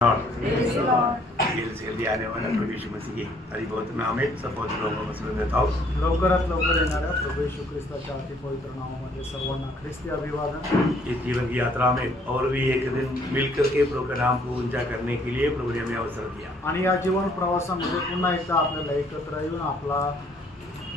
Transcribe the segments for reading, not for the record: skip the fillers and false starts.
जल्दी आने वाला प्रभु यीशु मसीह की हरी बहुत नाम है सपोज लोगों को सुन देता हूँ। लवकरात लवकर येणाऱ्या प्रभू येशू ख्रिस्ताच्या अति पवित्र नामामध्ये सर्वांना ख्रिस्ती अभिवादन। इस जीवन की यात्रा में और भी एक दिन मिलकर के प्रभु के नाम को ऊंचा करने के लिए प्रभु ने हमें अवसर दिया आणि या जीवन प्रवासामध्ये पुन्हा एकदा आपल्याला एकत्र येऊन आपला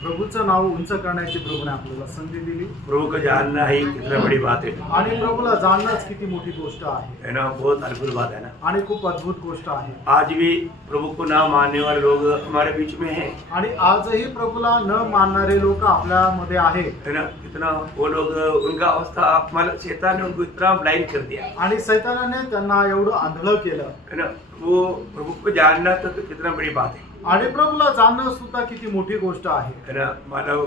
प्रभूचं नाव उंच करण्याची प्रभूने आपल्याला संधी दिली। प्रभु को जानना ही कितना बड़ी बात है आणि प्रभूला जाणणंच किती मोठी गोष्ट आहे ना, बहुत अद्भुत बात है ना। आणि खूप अद्भुत गोष्ट आहे। आज भी प्रभु को ना मानने वाले लोग हमारे बीच में हैं आणि आजही प्रभूला न मानणारे लोक आपल्यामध्ये आहेत है ना। कितना वो लोग उनका अवस्था मतलब शैतान ने उनको इतना ब्लाइंड कर दिया आणि शैतानाने त्यांना एवढं आंधळ केलं है ना। वो प्रभु को जानना तो कितना बड़ी बात है आणि प्रभूला जाणणं सुद्धा किती मोठी गोष्ट आहे ना। मानव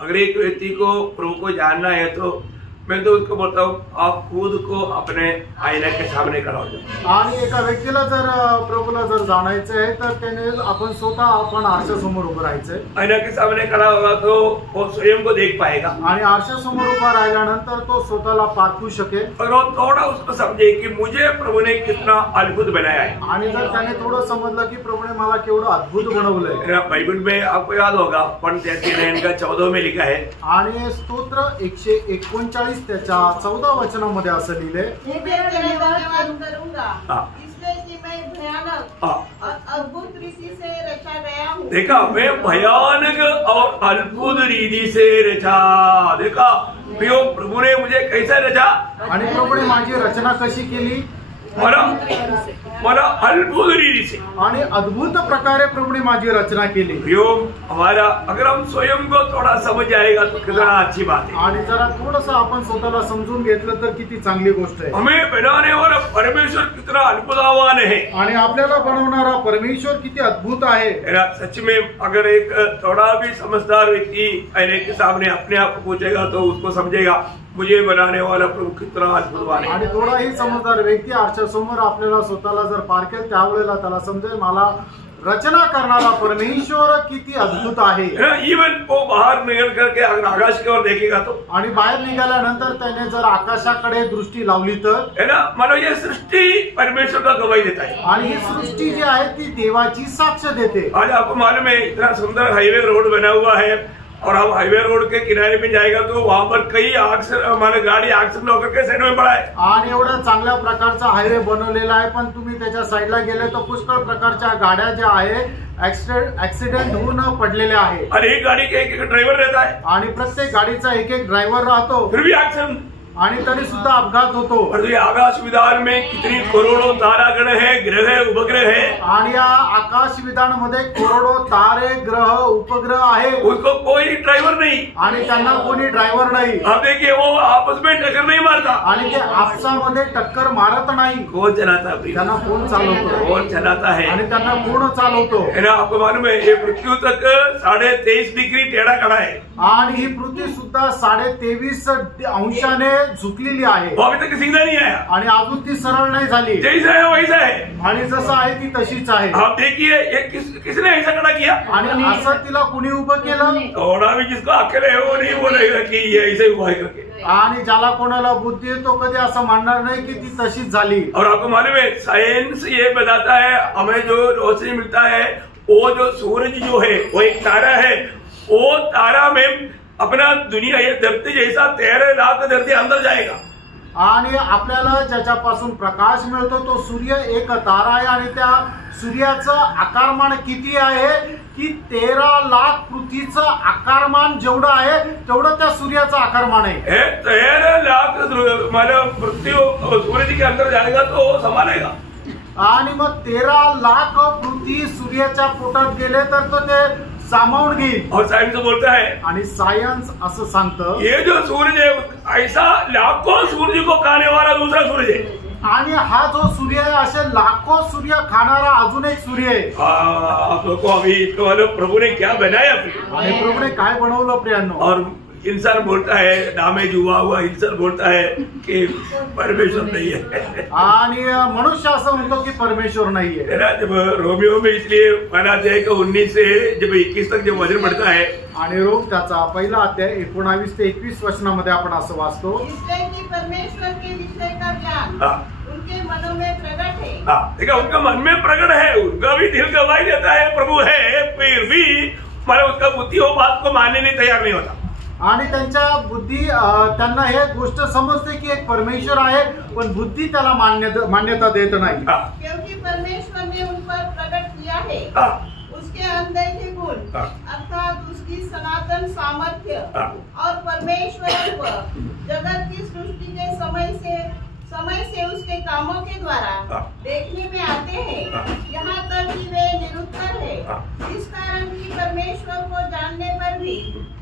अगर एक व्यक्ति को प्रभु को जानना है तो मैं तो उसको बोलता हूँ आप खुद को अपने आईने के सामने खड़ा हो जाओ। आणि एका व्यक्तीला जर प्रभूला जर जाणायचं आहे तर त्याने आपण स्वतः आपण आरशासमोर उभं राहायचंय। आईने के सामने खड़ा होगा तो वो स्वयं को देख पाएगा आणि आरशासमोर उभा राहिल्यानंतर तो स्वतःला पारखू शकेल। और वो थोड़ा उसको समझे कि मुझे प्रभु ने कितना अद्भुत बनाया है। आणि जर त्याने थोडं समजलं की प्रभूने मला केवढं अद्भुत बनवलंय। बाइबल में आपको याद होगा 14 में लिखा है आणि स्तोत्र 139 त्याच्या 14 वचनामध्ये असं लिहिलंय, अद्भुत रीति से रचा गया हूँ। देखा मैं भयानक और अद्भुत रीति से रचा। देखा प्रभु ने मुझे कैसे रचा आणि प्रभूने माझी रचना कशी केली मला अद्भुत रीति से आणि अद्भुत प्रकारे प्रभूने माझी रचना केली। हमारा अगर हम स्वयं को थोड़ा समझ जाएगा तो कितना अच्छी बात है। आणि जरा थोडंसं आपण स्वतःला समजून घेतलं तर किती चांगली गोष्ट आहे। हमें बनाने वाला परमेश्वर कितना अद्भुतवान है आणि आपल्याला बनवणारा परमेश्वर किती अद्भुत आहे। सच में अगर एक थोड़ा भी समझदार व्यक्ति आईने के सामने अपने आप को पूछेगा तो उसको समझेगा मुझे बनाने वाला प्रभु कितना अद्भुतवान है। आणि थोडाही समजदार व्यक्ती आरशासमोर आपल्याला स्वतःला जर पारखेल त्यावेळेला त्याला समजेल मला रचना करणारा परमेश्वर किती अद्भुत आहे। इवन वो बाहर निकल करके अगर आकाश की ओर देखेगा तो आणि बाहेर निघाल्यानंतर त्याने जर आकाशाकडे दृष्टी लावली तर है ना, मानो ये सृष्टि परमेश्वर का गवाही देता है। आणि ही सृष्टी जी आहे ती देवाची साक्ष देते। आज आपको मालूम है इतना सुंदर हाईवे रोड बना हुआ है और हम हाईवे रोड के किनारे में जाएगा तो वहाँ पर कई हमारे गाड़ी एक्सीडेंट होकर के साइड में पड़ा है। आणि एवढा चांगल्या प्रकारचा हायवे बनवलेला आहे पण तुम्ही त्याच्या साईडला गेले तर पुष्कळ प्रकारच्या गाड्या ज्या आहे ऍक्सिडेंट होऊन पडलेल्या आहे। और एक गाड़ी के एक ड्राइवर रहता है आणि प्रत्येक गाडीचा एक ड्रायव्हर राहतो फिर भी एक्सीडेंट आणि तरी सुद्धा अपघात होतो। और ये आकाश विधान में कितनी करोड़ों तारागण है, ग्रह उपग्रह है। आणि या आकाश विधानामध्ये करोडो तारे ग्रह उपग्रह आहे, उसको कोई ड्राइवर नहीं आणि त्यांना कोणी ड्रायव्हर नाही। अब देखिए वो आपस में टक्कर नहीं मारता आणि ते आपसामध्ये टक्कर मारत नाही। कौन चलाता त्यांना कोण चालवतो? कौन चलाता है आणि त्यांना कोण चालवतो? है ना। आपको मालूम है ये पृथ्वी तक 23.5 डिग्री टेढ़ा खड़ा है आणि ही पृथ्वी सुद्धा 23.5 अंशाने झुकलेली आहे। अभी तक सीधा नहीं आया आणि अजून ती सरळ नाही झाली। जैसा है वैसा है आणि जसं आहे ती तशीच आहे। आप देखिए ये किसने ऐसा खड़ा किया आणि असं तिला कुणी उभं केलं? थोड़ा भी जिसको अकेले है वो नहीं बोलेगा कि ये ऐसे हुआ है करके। आणि ज्याला कोणाला बुद्धी आहे तो कधी असं म्हणणार नाही की ती तशीच झाली। और आपको मालूम है साइंस ये बताता है हमें जो रोशनी मिलता है वो जो सूरज जो है वो एक तारा है। वो तारा में अपना दुनिया ये धरती जैसा 13 लाख धरती अंदर जाएगा। आणि आपल्याला ज्याच्यापासून प्रकाश मिळतो तो सूर्य एक तारा आहे आणि त्या सूर्याचं आकारमान किती आहे की 13 लाख पृथ्वीचं आकारमान जेवढं आहे तेवढं त्या सूर्याचं आकारमान आहे। 13 लाख मतलब पृथ्वी सूरज के अंदर जाएगा तो वो संभालेगा। आणि मग 13 लाख पृथ्वी सूर्याच्या पोटात गेले तर तो ते सामावून घेईल। और साइंस बोलता है आणि सायन्स असं सांगतं ये जो सूरज है ऐसा लाखों सूरज को खाने वाला दूसरा सूरज है। आणि हा जो सूर्य आहे असे लाखों सूर्य खाणारा अजून एक सूर्य आहे। आप लोगों को अभी तो प्रभु ने क्या बनाया आणि प्रभूने काय बनवलं प्रियांनो? और इंसान बोलता है नामे जुआ हुआ इंसान बोलता है कि परमेश्वर नहीं है। आणि मनुष्य असं म्हणतो की परमेश्वर नाहीये। जब रोमियो में इसलिए पहला अध्याय का 19 से जब 21 तक जब वचन पढ़ता है आणि रोम त्याचा पहिला अध्याय 19 ते 21 वचनामध्ये आपण असं वाचतो, परमेश्वर के विषय का ज्ञान उनके मनों में प्रगट है देखा उनका मन में प्रकट है, उनका भी दिल गवाही देता है प्रभु है, फिर भी मतलब उसका बुद्धि वो बात को मानने नहीं तैयार नहीं होता। आणि त्यांच्या बुद्धी त्यांना हे गोष्ट समजते की एक परमेश्वर आहे, पण बुद्धी त्याला मान्यता देत नाही। क्योंकि परमेश्वर ने उन पर प्रकट किया है उसके अनदेखे गुण, अर्थात उसकी सनातन सामर्थ्य और परमेश्वर जगत की सृष्टि के समय से उसके कामों के द्वारा देखने में आते हैं, यहाँ तक कि वे निरुत्तर है। इस कारण की परमेश्वर को जानने पर भी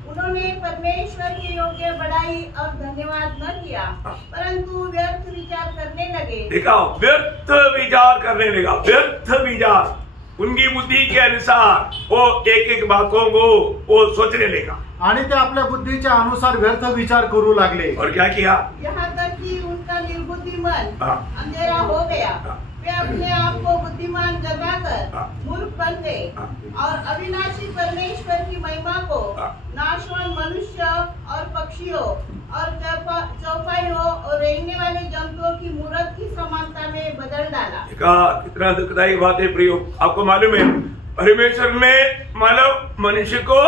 उन्होंने परमेश्वर के योग्य बड़ाई और धन्यवाद न किया, परंतु व्यर्थ विचार करने लगे। देखा, व्यर्थ विचार करने लगा, व्यर्थ विचार, उनकी बुद्धि के अनुसार वो एक एक बातों को वो सोचने लगा आणि ते आपल्या बुद्धीच्या अनुसार व्यर्थ विचार करू लागले। और क्या किया, यहाँ तक कि उनका निर्बुद्धि मन अंधेरा हो गया। वे अपने आप को बुद्धिमान जताकर मूर्ख बन गए और अविनाशी परमेश्वर की महिमा को नाशवान मनुष्य और पक्षियों और चौपाइयों और रेंगने वाले जंतुओं की मूर्त की समानता में बदल डाला। कितना दुखदायी बात है प्रियो, आपको मालूम है परमेश्वर ने मानव मनुष्य को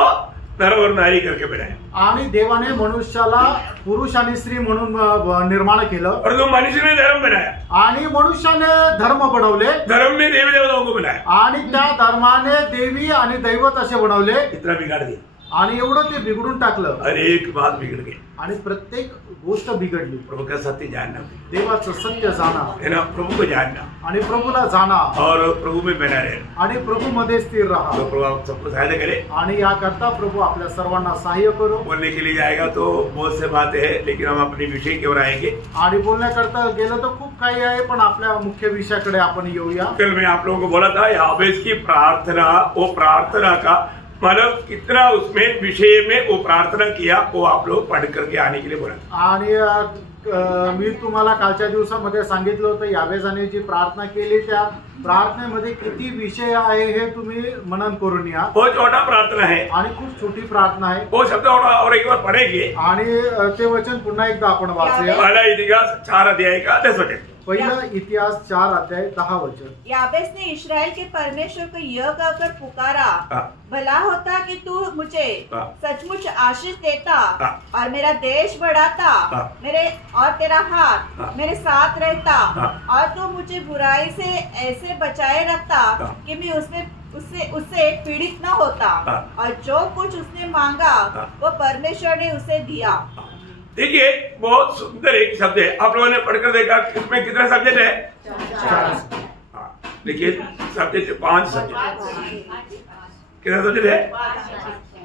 नर और नारी करके बनाया आणि देवाने मनुष्याला पुरुष आणि स्त्री म्हणून निर्माण केलं, और तो मनुष्य ने धर्म बनाया आणि मनुष्याने धर्म बनवले, धर्म में देवी देवताओं को बनाया आणि त्या धर्माने देवी आणि दैवत असे बनवले, इतना बिगाड़ दिया आणि एवढं ते बिघडून टाकलं, हर एक बात बिगड़ गई आणि प्रत्येक गोष्ट बिघडली। प्रभु का सत्य जानना, देवाचं सत्य जाणा है ना, प्रभु को जानना आणि प्रभूला जाणा और प्रभु में बना रहना, आणि प्रभू मध्ये स्थिर राहा। तो प्रभु आप सबको सहायता करे आणि याकरता प्रभू आपल्या सर्वांना सहाय्य करो। बोलने के लिए जाएगा तो बहुत से बातें है, लेकिन हम अपने विषय की ओर आएंगे। आणि बोलण्याकरता गेलं तर खूप काही आहे, पण आपल्या मुख्य विषयाकडे आपण येऊया। कल मैं आप लोगों को बोला था याबेस की प्रार्थना, वो प्रार्थना का मतलब कितना उसमें विषय में वो प्रार्थना किया वो आप लोग पढ़ करके आने के लिए बोला। आणि मी तुम्हाला कालच्या दिवसामध्ये सांगितलं होतं याबेजाने जी प्रार्थना केली त्या प्रार्थनेमध्ये किती विषय आहे हे तुम्ही मनन करून या। बहुत छोटा प्रार्थना है आणि खूप छोटी प्रार्थना आहे। वो शब्द और एक बार पढ़ेंगे आणि ते वचन पुन्हा एकदा आपण वाचूया। पहला इतिहास 4 अध्याय का 10 वचन। पहिला इतिहास 4 अध्याय 10 वचन। याबेस ने इस्राएल के परमेश्वर को यह कहकर पुकारा, भला होता कि तू मुझे सचमुच आशीष देता और मेरा देश बढ़ाता, मेरे और तेरा हाथ मेरे साथ रहता, और तू मुझे बुराई से ऐसे बचाए रखता कि मैं उससे पीड़ित न होता, और जो कुछ उसने मांगा वो परमेश्वर ने उसे दिया। देखिए बहुत सुंदर एक शब्द है, आप लोगों ने पढ़कर देखा इसमें कितना सब्जेक्ट है? 4। देखिए सब्जेक्ट 5 सब्जेक्ट, कितना सब्जेक्ट है?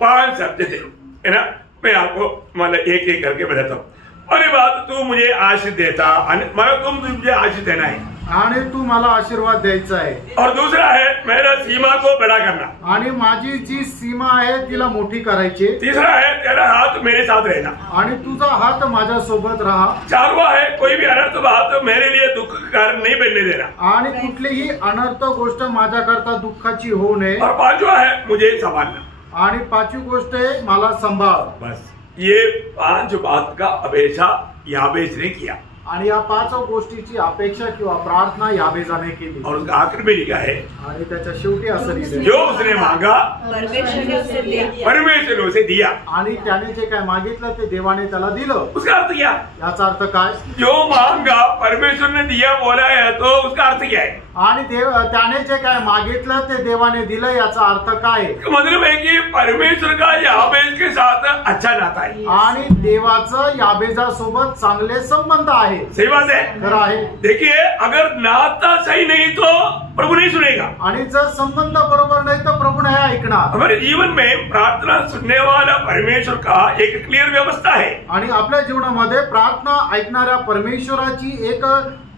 5 सब्जेक्ट है ना। मैं आपको मतलब एक एक करके बताता हूँ। और ये बात तू मुझे आशीष देता, मतलब तुम मुझे आशीष देना है आणि तू मला आशीर्वाद द्यायचा आहे। और दूसरा है मेरा सीमा को बड़ा करना, आणि माझी जी सीमा आहे तिला मोठी करायची। तीसरा है तेरा हाथ मेरे साथ रहना, आणि तुझा हात माझ्या सोबत राहा। चारवा है कोई भी अनर्थ बात मेरे लिए दुख कारण नहीं बनने देना, आणि कुठलीही अनर्थ गोष्ट माझ्याकरता दुःखाची होऊ नये। और पांचवा है मुझे संभालना, आणि पाचवी गोष्ट आहे मला सांभाळ। बस ये 5 बात का अपेक्षा याबेस ने किया, आणि या 5 गोष्टीची अपेक्षा किंवा प्रार्थना याबेजाने केली। और उसका आखिर में लिखा है आणि त्याच्या शेवटी असं लिहिलं, जो उसने मांगा परमेश्वर ने उसे दिया, परमेश्वर ने उसे दिया। आणि त्याने जे काय मागितलं ते देवाने त्याला दिलं। उसका अर्थ क्या? याचा अर्थ काय? जो मांगा परमेश्वर ने दिया बोला है तो उसका अर्थ क्या है? आणि त्याने जे काय मागितलं ते देवाने दिलं याचा अर्थ काय? मतलब है कि परमेश्वर का याबेस के साथ अच्छा नाता है, आणि देवाचं याबेजा सोबत चांगले संबंध आहे। सही बात है, खरं आहे। देखिए अगर नाता सही नहीं तो प्रभु नहीं सुनेगा, आणि जर संबंध बरोबर नाही तर प्रभु नाही ऐकणार। हमारे जीवन में प्रार्थना सुनने वाला परमेश्वर का एक क्लियर व्यवस्था है, आणि आपल्या जीवनामध्ये प्रार्थना ऐकणाऱ्या परमेश्वराची एक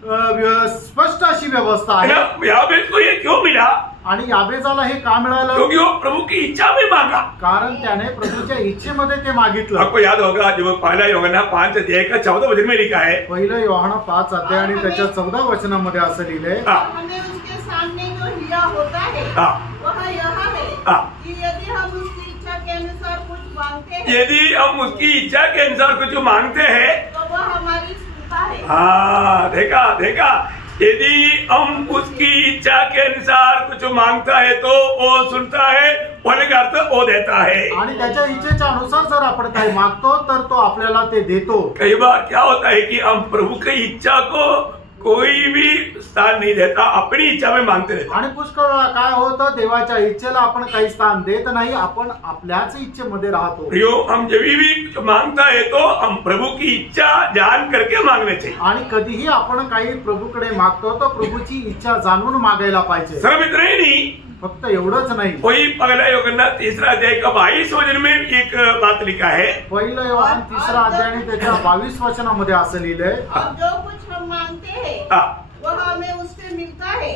स्पष्ट अशी व्यवस्था आहे। याबेस को ये क्यों मिला? आणि याबेजाला हे का मिळालं? क्योंकि वो प्रभु की इच्छा में मांगा, कारण त्याने प्रभूच्या इच्छेमध्ये ते मागितलं। आपको याद होगा जब पहला यूहन्ना 5 अध्याय का 14 वचन में लिखा है, पहिलं यूहन्ना 5 अध्याय आणि त्याच्या 14 वचनामध्ये असं लिहिलंय, हमें उसके सामने जो लिया होता है वह यह है कि यदि हम उसकी इच्छा के अनुसार कुछ मांगते हैं, यदि हम उसकी इच्छा के अनुसार कुछ मांगते हैं तो वह हमारी सुनता है। हाँ देखा, यदि हम उसकी इच्छा के अनुसार कुछ मांगता है तो वो सुनता है, बोलने का अर्थ वो देता है। आणि त्याच्या इच्छेच्या अनुसार जर आपण काही मागतो तर तो आपल्याला ते देतो। कई बार क्या होता है कि हम प्रभु की इच्छा को कोई भी स्थान नहीं देता, अपनी इच्छा में मांगते रहते। आणि पुष्कळ वेळा काय होतं, देवाच्या इच्छेला आपण काही स्थान देत नाही, आपण आपल्याच इच्छेमध्ये राहतो। हम जब भी मांगता है तो हम प्रभु की इच्छा जान करके मांगने चाहिए। आणि कधीही आपण काही प्रभूकडे मागतो तर प्रभूची इच्छा जाणून मागायला पाहिजे। सिर्फ इतना ही नहीं, फक्त एवढंच नाही। वही पहला यूहन्ना 3 अध्याय का 22 वचन में एक बात लिखा है। पहिलं योहान 3 अध्याय आणि त्याच्या 22 वचनामध्ये असं लिहिलंय, और जो कुछ हम मांगते हैं वह हमें उससे मिलता है,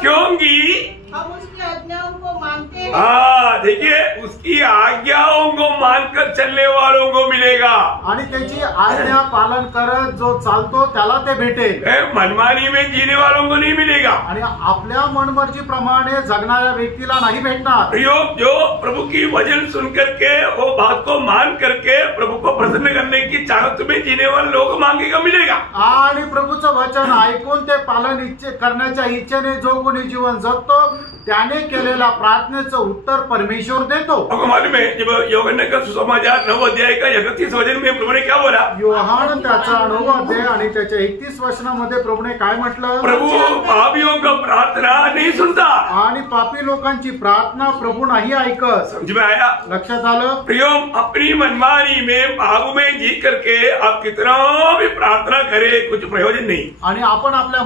क्योंकि हम उसकी आज्ञाओं को मानते हैं। देखिए, उसकी आज्ञाओं को मानकर चलने वालों को मिलेगा। आणि त्याची आज्ञा पालन करत जो चालतो त्याला ते भेटेल। मनमानी में जीने वालों को नहीं मिलेगा, आणि आपल्या मनमर्जी प्रमाणे जगणाऱ्या व्यक्तीला नाही भेटणार। जो प्रभु की वचन सुन करके वो बात को मान करके प्रभु को प्रसन्न करने की चाहत में जीने वाले लोग मांगेगा, मिलेगा। आणि प्रभूचं वचन ऐकून ते पालन करण्याच्या इच्छेने जो कोणी जीवन जगतो त्याने केलेल्या प्रार्थनेचं उत्तर परमेश्वर देतो। आपको मालूम है जब यूहन्ना का सुसमाचार 9 अध्याय का 31 वचन में प्रभु ने क्या बोला? योहान त्याचा 9 अध्याय आणि त्याच्या 31 वचनामध्ये प्रभूने काय म्हटलं? प्रभु पापियों का प्रार्थना नहीं सुनता, आणि पापी लोकांची प्रार्थना प्रभू नाही ऐकत। समझ में आया? लक्षात आलं? प्रियम, अपनी मनमानी में पाप में जी करके आप कितना भी प्रार्थना करे कुछ प्रयोजन नहीं। आणि आपण आपल्या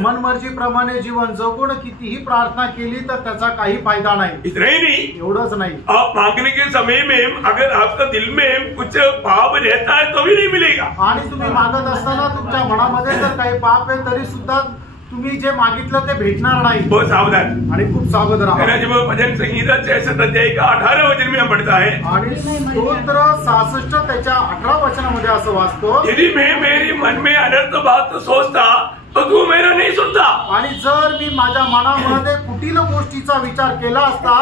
मनमर्जी प्रमाणे जीवन जगून कितीही प्रार्थना केली तर त्याचा काही फायदा नाही। इतना ही नहीं, एवढंच नाही, आप मांगने के समय में अगर आपका दिल में कुछ पाप रहता है तो भी नहीं मिलेगा। आणि तुम्ही मागत असताना तुमच्या मनामध्ये जर काही पाप आहे तरी सुद्धा तुम्ही जे मागितलं ते भेटणार नाही। बहुत सावधान आणि खूप सावध राहा। जब भजन संहिता 66 अध्याय का 18 वचन में हम पढ़ता है, आणि स्तोत्र 66 त्याच्या 18 वचनामध्ये असं वाचतो, यदि मैं मेरी मन में अनर्थ बात सोचता तो तू मेरा नहीं सुनता। आणि जर मी माझ्या मनामध्ये कुटील गोष्टीचा विचार केला असता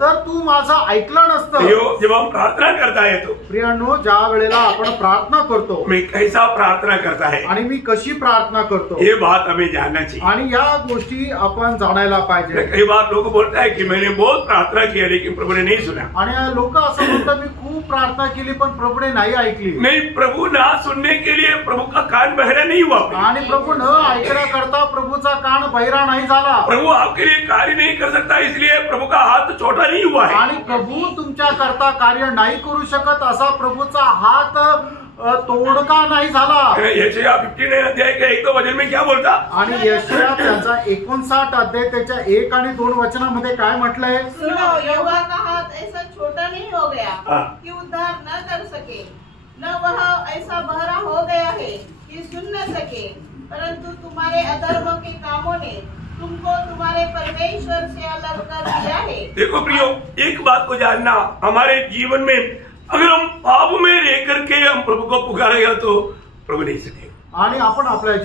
तर तू माझं ऐकलं नसतं। जब हम प्रार्थना करता है तो प्रियांनो, ज्या वेळेला आपण प्रार्थना करतो मैं कैसा प्रार्थना करता है आणि मी कशी प्रार्थना करतो ये बात हमें जानना चाहिए। आणि या गोष्टी आपण जाणायला पाहिजे। कई बार लोग बोलता है कि मैंने बहुत प्रार्थना की लेकिन प्रभु ने नहीं सुना। आणि लोक असं म्हणतात मी खूप प्रार्थना केली पण प्रभूने नाही ऐकली। नहीं, प्रभु ना सुनने के लिए प्रभु का कान बहरा नहीं हुआ, आणि प्रभू न ऐकण्याकरता प्रभूचा कान बहिरा नाही झाला। प्रभु आपके लिए कार्य नहीं कर सकता इसलिए प्रभु का हाथ छोटा नहीं हुआ है। आणि प्रभू तुमच्या करता कार्य नाही करू शकत असा प्रभूचा हात तोडका नाही झाला। यशायाह 59 अध्याय के 1-2 वचन में क्या बोलता? आणि यशायाह त्याचा 59 अध्याय त्याच्या 1 आणि 2 वचनामध्ये काय म्हटलंय? सुनो, यहोवा का हाथ ऐसा छोटा नहीं हो गया कि उद्धार न कर सके, न वह ऐसा बहरा हो गया है कि सुन न सके, परंतु तुम्हारे अधर्मों के कामों ने तुमको तुम्हारे परमेश्वर से अलग कर दिया है। देखो प्रियो, एक बात को जानना, हमारे जीवन में अगर हम पाप में रह करके हम प्रभु को पुकारेगा तो प्रभु नहीं सुनेगा। आणि आपण आपल्या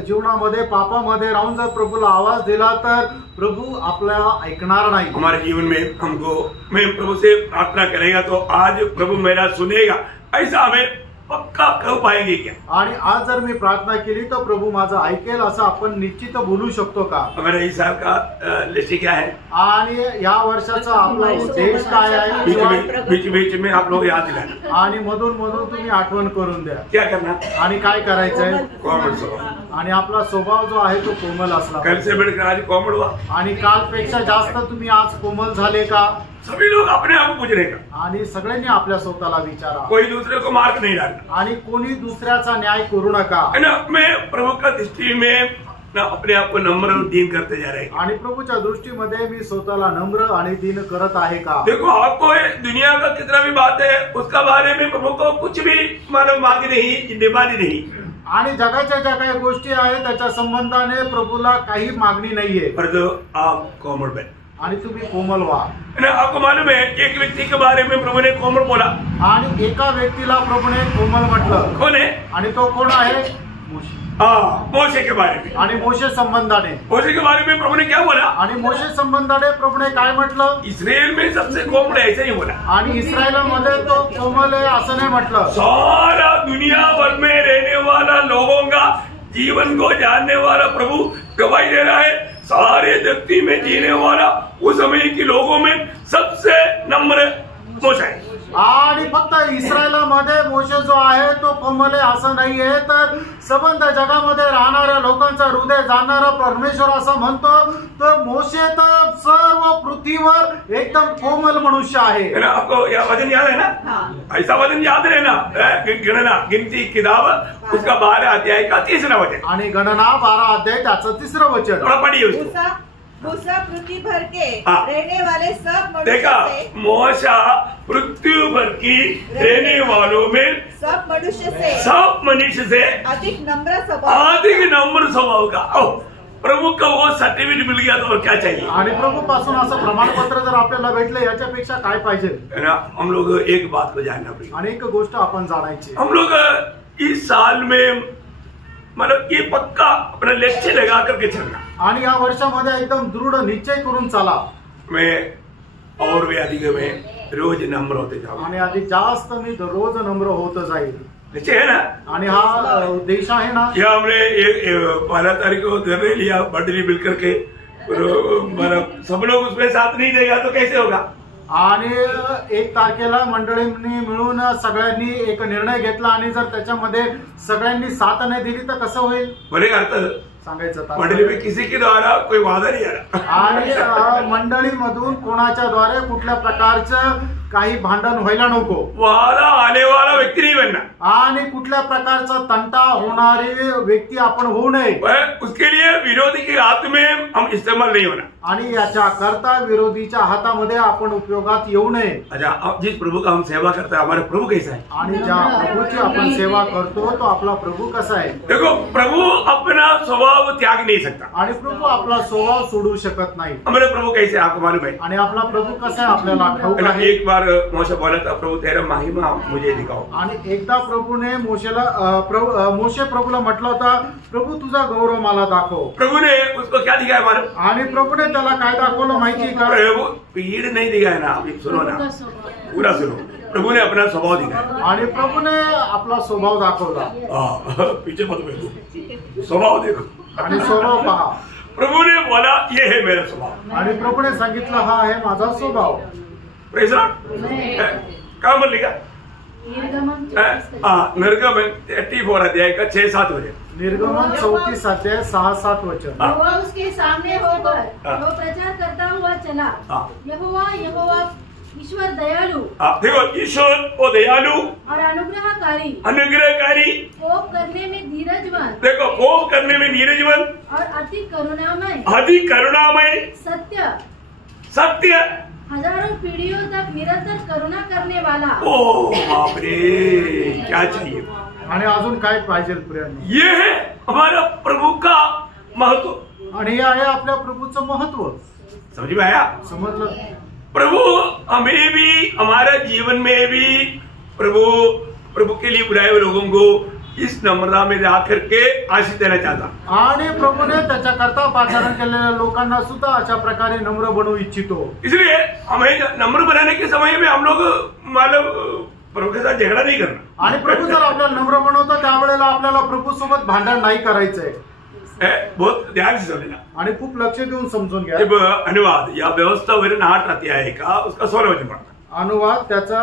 जीवनामध्ये पापामध्ये राहून जर प्रभूला आवाज दिला तर प्रभू आपल्याला ऐकणार नाही। हमारे जीवन में मैं प्रभु से प्रार्थना करेगा तो आज प्रभु मेरा सुनेगा, ऐसा हमें पक्का कह पाएंगे क्या? आणि आज जर मी प्रार्थना केली तर प्रभू माझं ऐकेल असं आपण निश्चित बोलू शकतो का? हमारे इस साल का लक्ष्य क्या है आणि या वर्षाचा आपला उद्देश काय आहे? बीच में आप लोग याद दिलाना आणि मधून तुम्ही आठवण करून द्या क्या करना आणि काय करायचंय। कोमल स्वभाव, आणि आपला स्वभाव जो आहे तो कोमल असला। कल से बढ़कर आज कोमल हुआ, आणि कालपेक्षा जास्त तुम्ही आज कोमल झाले का? सभी लोग अपने आप को पूछने का, आणि सगळ्यांनी आपल्या स्वतःला विचारा। कोई दूसरे को मार्क नहीं डालना, आणि कोणी दुसऱ्याचा न्याय करू नका। है ना? मैं प्रभु का दृष्टि में ना अपने आप को नम्र और दीन करते जा रहे हैं। आणि प्रभूच्या दृष्टीमध्ये मी स्वतःला नम्र आणि दीन करत आहे का? देखो, आपको दुनिया का कितना भी बात है उसका बारे में प्रभु को कुछ भी मानो मांगी नहीं, डिमांड नहीं। आणि जगाच्या ज्या काही गोष्टी आहेत त्याच्या संबंधाने प्रभूला काही मागणी नाहीये, पर जो आप कोमल बने आणि तुम्ही कोमल व्हा। आपको मालूम है एक व्यक्ति के बारे में प्रभु ने कोमल बोला, आणि एका व्यक्तीला प्रभूने कोमल म्हटलं। कोण आहे? आणि तो कोण आहे? मोशे के बारे में। आणि मोशे संबंधाने, मोशे के बारे में प्रभु ने क्या बोला? आणि मोशे संबंधाने प्रभूने काय म्हटलं? इस्राएल में सबसे कोमल ऐसा ही बोला। आणि इस्रायलमध्ये तो कोमल आहे असं नाही म्हटलं, सारा दुनिया भर में रहने वाला लोगों का जीवन को जानने वाला प्रभु गवाही दे रहा है, सारे धरती में जीने वाला उस समय के लोगों में सबसे नम्र मोशे है। आणि फक्त इस्रायलामध्ये मोशे जो आहे तो कोमल आहे असं नाहीये, तर संबंध जगामध्ये राहणाऱ्या लोकांचं हृदय जाणणारा परमेश्वर असं म्हणतो, तर मोशे तर सर्व पृथ्वीवर एकदम कोमल मनुष्य आहे। आपको यह वचन याद है ना? ऐसा वचन याद रहना, गणना गिनती किताब उसका 12 अध्याय का 3रा वचन, आणि गणना 12 अध्याय त्याचं 3रं वचन। थोड़ा पढ़िए उसको। मूसा पृथ्वी भर के रहने वाले सब मनुष्य देखा, मूसा पृथ्वी भर की रहने वालों में सब मनुष्य से अधिक नम्र स्वभाव का। प्रभु का वो सर्टिफिकेट मिल गया तो और क्या चाहिए? आणि प्रभु पासून असं प्रमाणपत्र जर आपल्याला भेटलं याच्यापेक्षा काय पाहिजे? हम लोग एक बात को जानना पड़ेगा, आणि एक गोष्ट आपण जाणायची, हम लोग इस साल में मतलब ये पक्का अपना लक्ष्य लगा करके चलना, आणि या वर्षामध्ये एकदम दृढ निश्चय करून चला। मैं और भी अधिक में रोज नम्र होते जाऊँ, आणि अधिक जास्त मी रोज नम्र होत जाईल, निश्चय है ना? आणि हा उद्देश आहे ना। यह हमने 1 तारीख को निर्णय लिया बर्थडे मिल करके, मतलब सब लोग उसमें साथ नहीं देगा तो कैसे होगा? आणि 1 तारखेला मंडळींनी मिळून सगळ्यांनी एक निर्णय घेतला, आणि जर त्याच्यामध्ये सगळ्यांनी साथ नाही दिली तर कसं होईल? बोले अर्थ सांगायचं मंडळी में किसी के द्वारा कोई वादा नहीं आ रहा, आणि मंडळीमधून कोणाच्या द्वारे कुठल्या प्रकारचं काही भांडण व्हायला नको, वादा आने वाला व्यक्ती नहीं बनना, आणि कुठल्या प्रकारचा तंटा होणारी व्यक्ती आपण होऊ नये, उसके लिए विरोधी के हाथ में हम इस्तेमाल नहीं होना, आणि याच्या करता विरोधीच्या हातामध्ये आपण उपयोगात येऊ नये। अच्छा, अब जिस प्रभु का हम सेवा करता है, हमारा प्रभु कैसा है? आणि ज्या प्रभूची आपण सेवा करतो तो आपला प्रभू कसा आहे? देखो, प्रभु अपना स्वभाव त्याग नहीं सकता, आणि प्रभू आपला स्वभाव सोडू शकत नाही। हमारे प्रभु कैसे आपको मालूम है? आणि आपला प्रभू कसा आहे आपल्याला ठाऊक आहे। एक बार मोशे बोला था, प्रभु तेरा महिमा मुझे दिखाओ, आणि एकदा प्रभूने मोशे प्रभूला म्हटलं होता, प्रभू तुझा गौरव मला दाखव। प्रभु ने उसको क्या दिखाया मालूम? आणि प्रभूने त्याला काय दाखवलं माहिती का? प्रभु पीड़ नहीं दिखाया ना, अभी सुनो ना, पूरा सुनो। प्रभु ने अपना स्वभाव दिखाया, आणि प्रभूने आपला स्वभाव दाखवला। पीछे मत बैठो, स्वभाव देखो, आणि स्वभाव पहा। प्रभु ने बोला ये है मेरा स्वभाव, आणि प्रभूने सांगितलं हा आहे माझा स्वभाव। Praise Lord. काय म्हणली का? निर्गमन 84 अध्याय का 6-7 वचन, निर्गमन 34 अध्याय 6-7 वचन। यहोवा उसके सामने होकर वो प्रचार करता हुआ चला, यहोवा ईश्वर दयालु, देखो ईश्वर वो दयालु और अनुग्रहकारी, कोप करने में धीरजवान, देखो कोप करने में धीरजवान और अति करुणामय, सत्य, हजारों पीढ़ियों तक निरंतर करुणा करने वाला। ओ बाप रे, क्या चाहिए? आणि अजून काय पाहिजे प्रियांनो? ये है हमारा प्रभु का महत्व, आणि हे आहे आपल्या प्रभूचं महत्व। समझ में आया? समजलं? प्रभु हमें भी, हमारे जीवन में भी प्रभु के लिए बुलाए हुए लोगों को इस नम्रता में आकर के आशीष देना चाहता, आणि प्रभूने त्याच्याकरता पाचारण केलेल्या लोकांना सुद्धा अशा प्रकारे नम्र बनवू इच्छितो। इसलिए हमें नम्र बनाने के समय में हम लोग मतलब प्रभु के साथ झगड़ा नहीं करना, आणि प्रभू जर आपल्याला नम्र बनवतो त्यावेळेला आपल्याला प्रभू सोबत भांडण नाही करायचंय। बहुत ध्यान से समझना, आणि खूप लक्ष देऊन समजून घ्या। जब अनुवाद या व्यवस्था वगैरह 8 अध्याय का उसका 16 वचन पढ़ना, अनुवाद त्याचा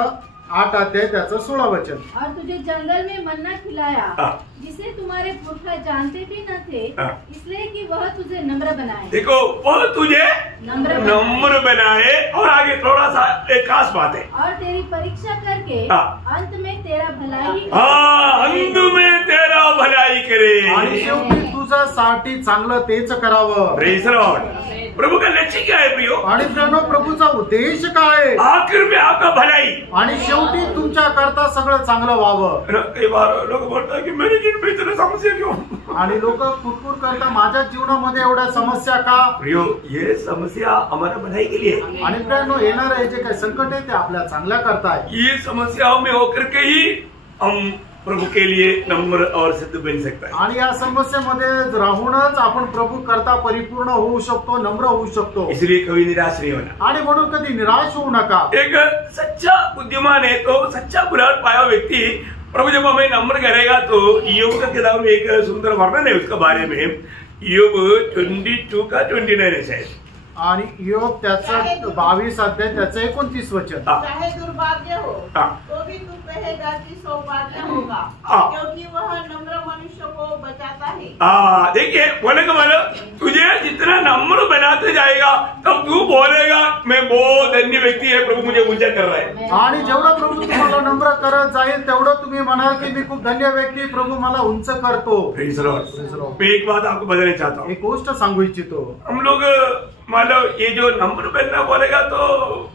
8 अध्याय त्याचं 16 वचन। और तुझे जंगल में मन्ना खिलाया, जिसे तुम्हारे पुरखा जानते भी न थे, इसलिए कि वह तुझे नम्र बनाए। देखो, वह तुझे नम्र बनाए, और आगे थोड़ा सा एक खास बात है, और तेरी परीक्षा करके अंत में तेरा भलाई, अंत में तेरा भलाई करे, आणि शेवटी तुझ्यासाठी चांगलं तेच करावं। Praise Lord. प्रभु का लक्ष्य क्या है प्रियो? आणि प्रभूचा उद्देश काय? आखिर में आपका भलाई, आणि शेवटी तुमच्या करता सगळं चांगलं व्हावं। कई बार लोग बोलता कि मेरे जीवन में इतनी समस्या क्यों? आणि लोक कुरकुर करता माझ्या जीवनामध्ये एवढ्या समस्या का? प्रियो, ये समस्या हमारा भलाई के लिए, आणि प्रियांनो येणार आहे जे काही संकट आहे ते आपल्या चांगल्या करता आहे। ये समस्याओं में होकर के ही हम प्रभु के लिए नम्र और सिद्ध बन सकता है, आणि या समस्येमध्ये राहूनच आपण प्रभू करता परिपूर्ण होऊ शकतो, नम्र होऊ शकतो। इसलिए कभी निराश नहीं होना, आणि म्हणून कधी निराश होऊ नका। एक सच्चा बुद्धिमान है तो सच्चा बुलाहट पाया व्यक्ति प्रभु जब हमें नम्र करेगा तो योग का किताब में एक सुंदर वर्णन है उसके बारे में, योग 22 का 29 है आणि योग त्याचा 22 अध्याय त्याचं 29 वचन। चाहे दुर्भाग्य हो तो भी तू कहेगा कि सौभाग्य होगा, क्योंकि वह नम्र मनुष्य को बचाता है। देखिए बोले का मतलब तुझे जितना नम्र बनाते जाएगा तब तू बोलेगा मैं बहुत धन्य व्यक्ती है, प्रभू मुझे ऊंचा कर रहा है। आणि जेवढं प्रभू तुम्हाला नम्र करत जाईल तेवढं तुम्ही म्हणाल की मी खूप धन्य व्यक्ती, प्रभू मला उंच करतो। मैं एक बात आपको बताना चाहता हूँ, एक गोष्ट सांगू इच्छितो। हम लोग मतलब ये जो नम्र बनना बोलेगा तो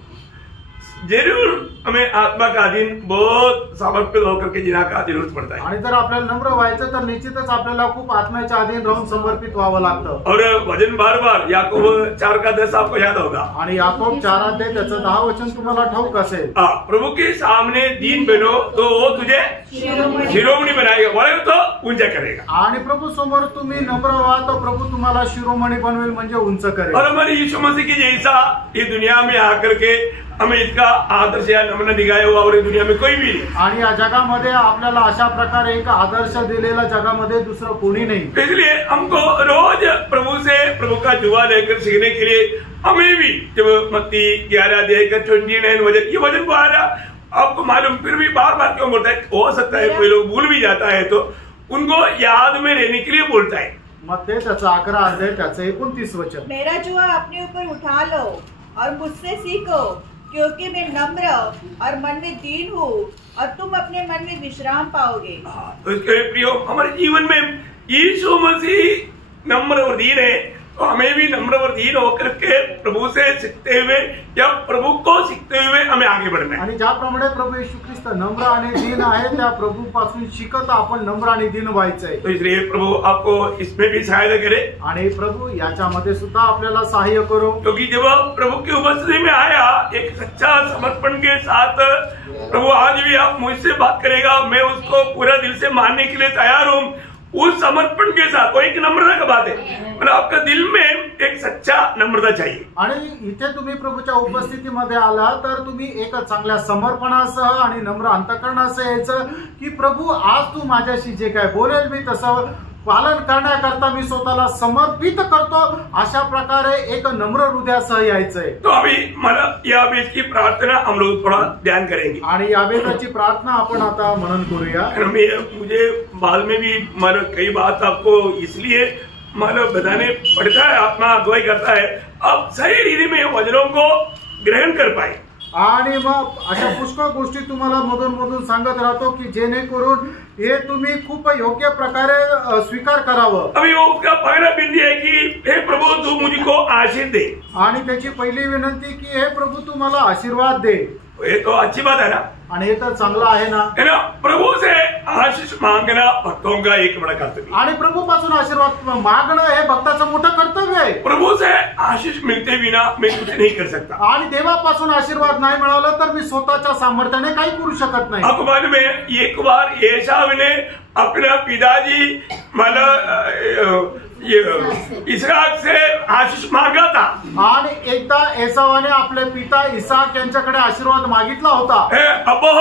जरूर हमें आत्मा का अधीन बहुत समर्पित होकर के जीना का जरूरत पड़ता है। आणि जर आपल्याला नम्र व्हायचं तर निश्चितच आपल्याला खूप आत्म्याच्या अधीन राहून समर्पित व्हावं लागतं। और वचन बार याकूब 4:10 आपको याद होगा। आणि याकूब 4 अध्याय त्याचं 10 वचन तुम्हाला ठाऊक असेल। प्रभु के सामने दीन बनो तो वो तुझे शिरोमणी बनाएगा, बोलेगा तो ऊंचा करेगा। आणि प्रभु समोर तुम्ही नम्र व्हा तो प्रभु तुम्हाला शिरोमणी बनवेल, म्हणजे उंच करेल। और हमारे यीशु मसीह की जैसा ये दुनिया में आकर के हमें इसका आदर्श या नमूना दिखाया हुआ और दुनिया में कोई भी नहीं। आणि या जगामध्ये आपल्याला अशा प्रकारे एक आदर्श दिलेला जगामध्ये दुसरं कोणी नाही। इसलिए हमको रोज प्रभु से प्रभु का जुआ लेकर सीखने के लिए हमें भी जब मत्ती 11 अध्याय का 29 वचन, ये वचन बोला आपको मालूम, फिर भी बार बार क्यों बोलता है? हो सकता है कोई लोग भूल भी जाता है तो उनको याद में रहने के लिए बोलता है। मत्ती त्याचा 11 अध्याय त्याचं 29 वचन, मेरा जुआ अपने ऊपर उठा लो और मुझसे सीखो, क्योंकि मैं नम्र और मन में दीन हूँ और तुम अपने मन में विश्राम पाओगे। तो इसके प्रियो हमारे जीवन में यीशु मसीह नम्र और दीन है, तो हमें भी नम्र और दीन होकर के प्रभु से सीखते हुए या प्रभु को सीखते हुए हमें आगे बढ़ना है। आणि ज्याप्रमाणे प्रभू येशू ख्रिस्त नम्र आणि दीन आहे त्या प्रभू पासून शिकत आपण नम्र आणि दीन व्हायचंय। तो इसलिए प्रभु आपको इसमें भी सहायता करे आणि प्रभू याच्यामध्ये सुद्धा आपल्याला सहाय्य करो, क्योंकि जब प्रभु की उपस्थिति में आया एक सच्चा समर्पण के साथ, प्रभु आज भी आप मुझसे बात करेगा, मैं उसको पूरा दिल से मानने के लिए तैयार हूँ। उस समर्पण के साथ वो एक नम्रता का बात है, मतलब आपका दिल में एक सच्चा नम्रता चाहिए। आणि इथे तुम्ही प्रभूच्या उपस्थितीमध्ये आला तर तुम्ही एक चांगल्या समर्पणासह आणि नम्र अंतःकरणासह यायचं की प्रभू आज तू माझ्याशी जे काय बोलेल मी तसं पालन करण्याकरता मी स्वतःला समर्पित करतो, अशा प्रकारे एक नम्र हृदयासह यायचंय। तो अभी मतलब यह अभी इसकी प्रार्थना हम लोग थोड़ा ध्यान करेंगे आणि या वेदाची प्रार्थना आपण आता मनन करूया। मुझे बाद में भी मतलब कई बात आपको इसलिए मतलब बताने पड़ता है, आत्मा अगुवाई करता है, आप सही रीति में वचनों को ग्रहण कर पाए। आणि मग अशा पुष्कळ गोष्टी तुम्हाला मधून मधून सांगत राहतो की जेणेकरून हे तुम्ही खूप योग्य प्रकारे स्वीकार करावं। अभी वो उसका पहला बिंदु है कि हे प्रभु तू मुझको आशीष दे, आणि त्याची पहिली विनंती की हे प्रभू तू मला आशीर्वाद दे। ये तो अच्छी बात है ना, आणि हे तर चांगलं आहे ना। है ना, प्रभु से आशीष मांगना भक्तों का एक बड़ा कर्तव्य। आणि प्रभू पासून आशीर्वाद मागणं हे भक्ताचं मोठं कर्तव्य आहे। प्रभु से आशीष मिलते बिना मैं कुछ नहीं कर सकता। आणि देवापासून आशीर्वाद नाही मिळालं तर मी स्वतःच्या सामर्थ्याने काही करू शकत नाही। आपको मालूम है एक बार एसाव ने अपना पिताजी मतलब इसहाक से आशीष मांगा था, आणि एकदा एसावाने आपले पिता इसाक यांच्याकडे आशीर्वाद मागितला होता। अब्बा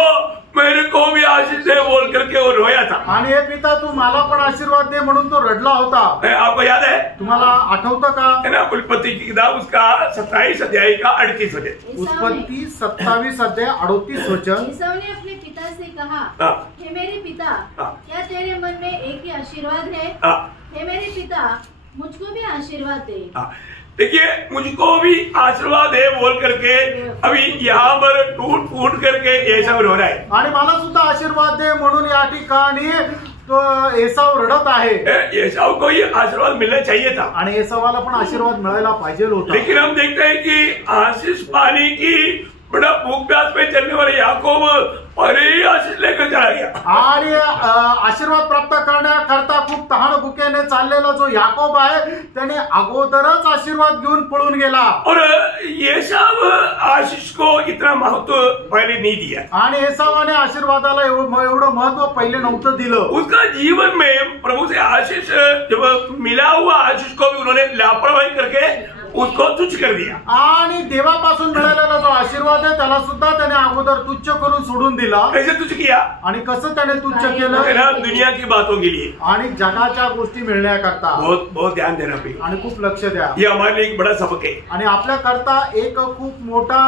मेरे को भी आशीष दे बोल करके वो रोया था। आणि हे पिता तू मला पण आशीर्वाद दे म्हणून तो रडला होता। आपको याद है? तुम्हाला आठवतं का? है ना, उत्पत्ति की किताब उसका 27 अध्याय का 38 वचन। उत्पत्ति 27 अध्याय 38 वचन। ईसाऊ ने अपने पिता से कहा, हे मेरे पिता, क्या तेरे मन में एक ही आशीर्वाद है? हे मेरे पिता, मुझको भी आशीर्वाद दे। देखिए मुझको भी आशीर्वाद है बोल करके अभी यहाँ पर टूट फूट करके ऐसा हो रहा है। आणि मला सुद्धा आशीर्वाद दे म्हणून या ठिकाणी तो एसाव रडत आहे। एसाव को ये आशीर्वाद मिलना चाहिए था, आणि एसावाला पण आशीर्वाद मिळायला पाहिजे होता। लेकिन हम देखते हैं कि आशीष पाने की बड़ा भूख प्यास पे चलने वाले याकूब पहले ही आशीष लेकर चला गया। आणि आशीर्वाद प्राप्त करण्याकरता खूप तहान भुकेने चाललेला जो याकोब आहे त्याने अगोदरच आशीर्वाद घेऊन पळून गेला। और ये सब आशीष को इतना महत्व पहले नहीं दिया, आणि एसावाने आशीर्वादाला एवढं महत्व पहिले नव्हतं दिलं। उसका जीवन में प्रभु से आशीष जब मिला हुआ आशीष को भी उन्होंने लापरवाही करके उसको तुच्छ कर दिया. आणि देवापासून मिळालेला जो आशीर्वाद आहे त्याला सुद्धा त्याने अगोदर तुच्छ करून सोडून दिला. कैसे तुच्छ किया? आणि कसं त्याने तुच्छ केलं? दुनिया की बातों के लिए आणि जगाच्या गोष्टी मिळण्याकरता. बहुत ध्यान देना पाहिजे आणि खूप लक्ष द्या. ये हमारे लिए एक बड़ा सबक है. आणि आपल्या करता एक खूप मोठा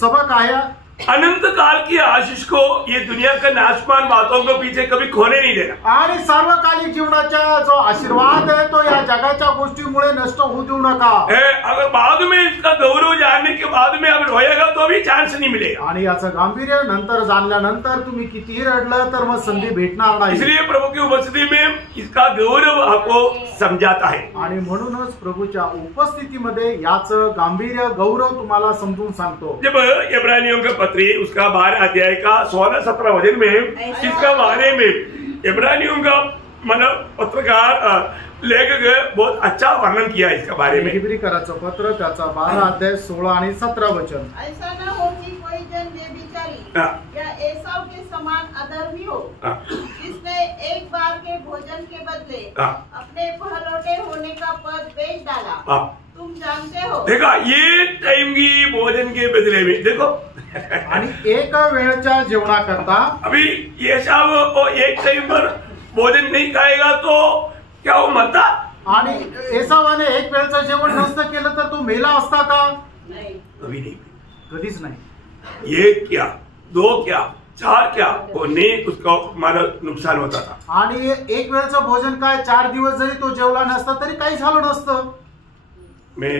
सबक आहे. अनंत काल की आशीष को ये दुनिया का नाशमान बातों को पीछे कभी खोने नहीं देना. आणि सार्वकालिक जीवनाचा जो आशीर्वाद आहे तो या जगाच्या गोष्टीमुळे नष्ट होऊ देऊ नका. अगर बाद में इसका गौरव जानने के बाद में अगर रोएगा तो भी चांस नहीं मिलेगा. आणि याचं गांभीर्य नंतर जाणल्यानंतर तुम्ही कितीही रडलं तर मग संधी भेटणार नाही. इसलिए प्रभु की उपस्थिति में इसका गौरव आपको समझाता है. आणि म्हणूनच प्रभूच्या उपस्थितीमध्ये याचं गांभीर्य गौरव तुम्हाला समजून सांगतो. जब इब्रानियों का पत्री उसका 12 अध्याय का 16-17 वचन में इसका बारे में इब्रानियों का मतलब पत्रकार लेखक बहुत अच्छा वर्णन किया इसका बारे में. इब्रिकराचं पत्र त्याचा 12 अध्याय 16 आणि 17 वचन. ऐसा न हो कि कोई जन व्यभिचारी या एसाव के समान अधर्मी हो, जिसने एक बार के भोजन के बदले अपने पहलौठे होने का पद बेच डाला. तुम जानते हो. देखा ये टाइम की भोजन के बदले में देखो आणि एक वेळच्या जेवणाकरता अभी ये सब एक टाइम पर भोजन नहीं खाएगा तो क्या वो मरता. आणि एसावाने एक वेळचं जेवण नसतं केलं तर तो मेला असता का? कभी नहीं, कधीच नाही. एक क्या, 2 क्या, 4 क्या होने उसका हमारा नुकसान होता था. आणि एक वेळचं भोजन काय 4 दिवस जरी तो जेवला नसता तरी काही झालं नसतं. मैं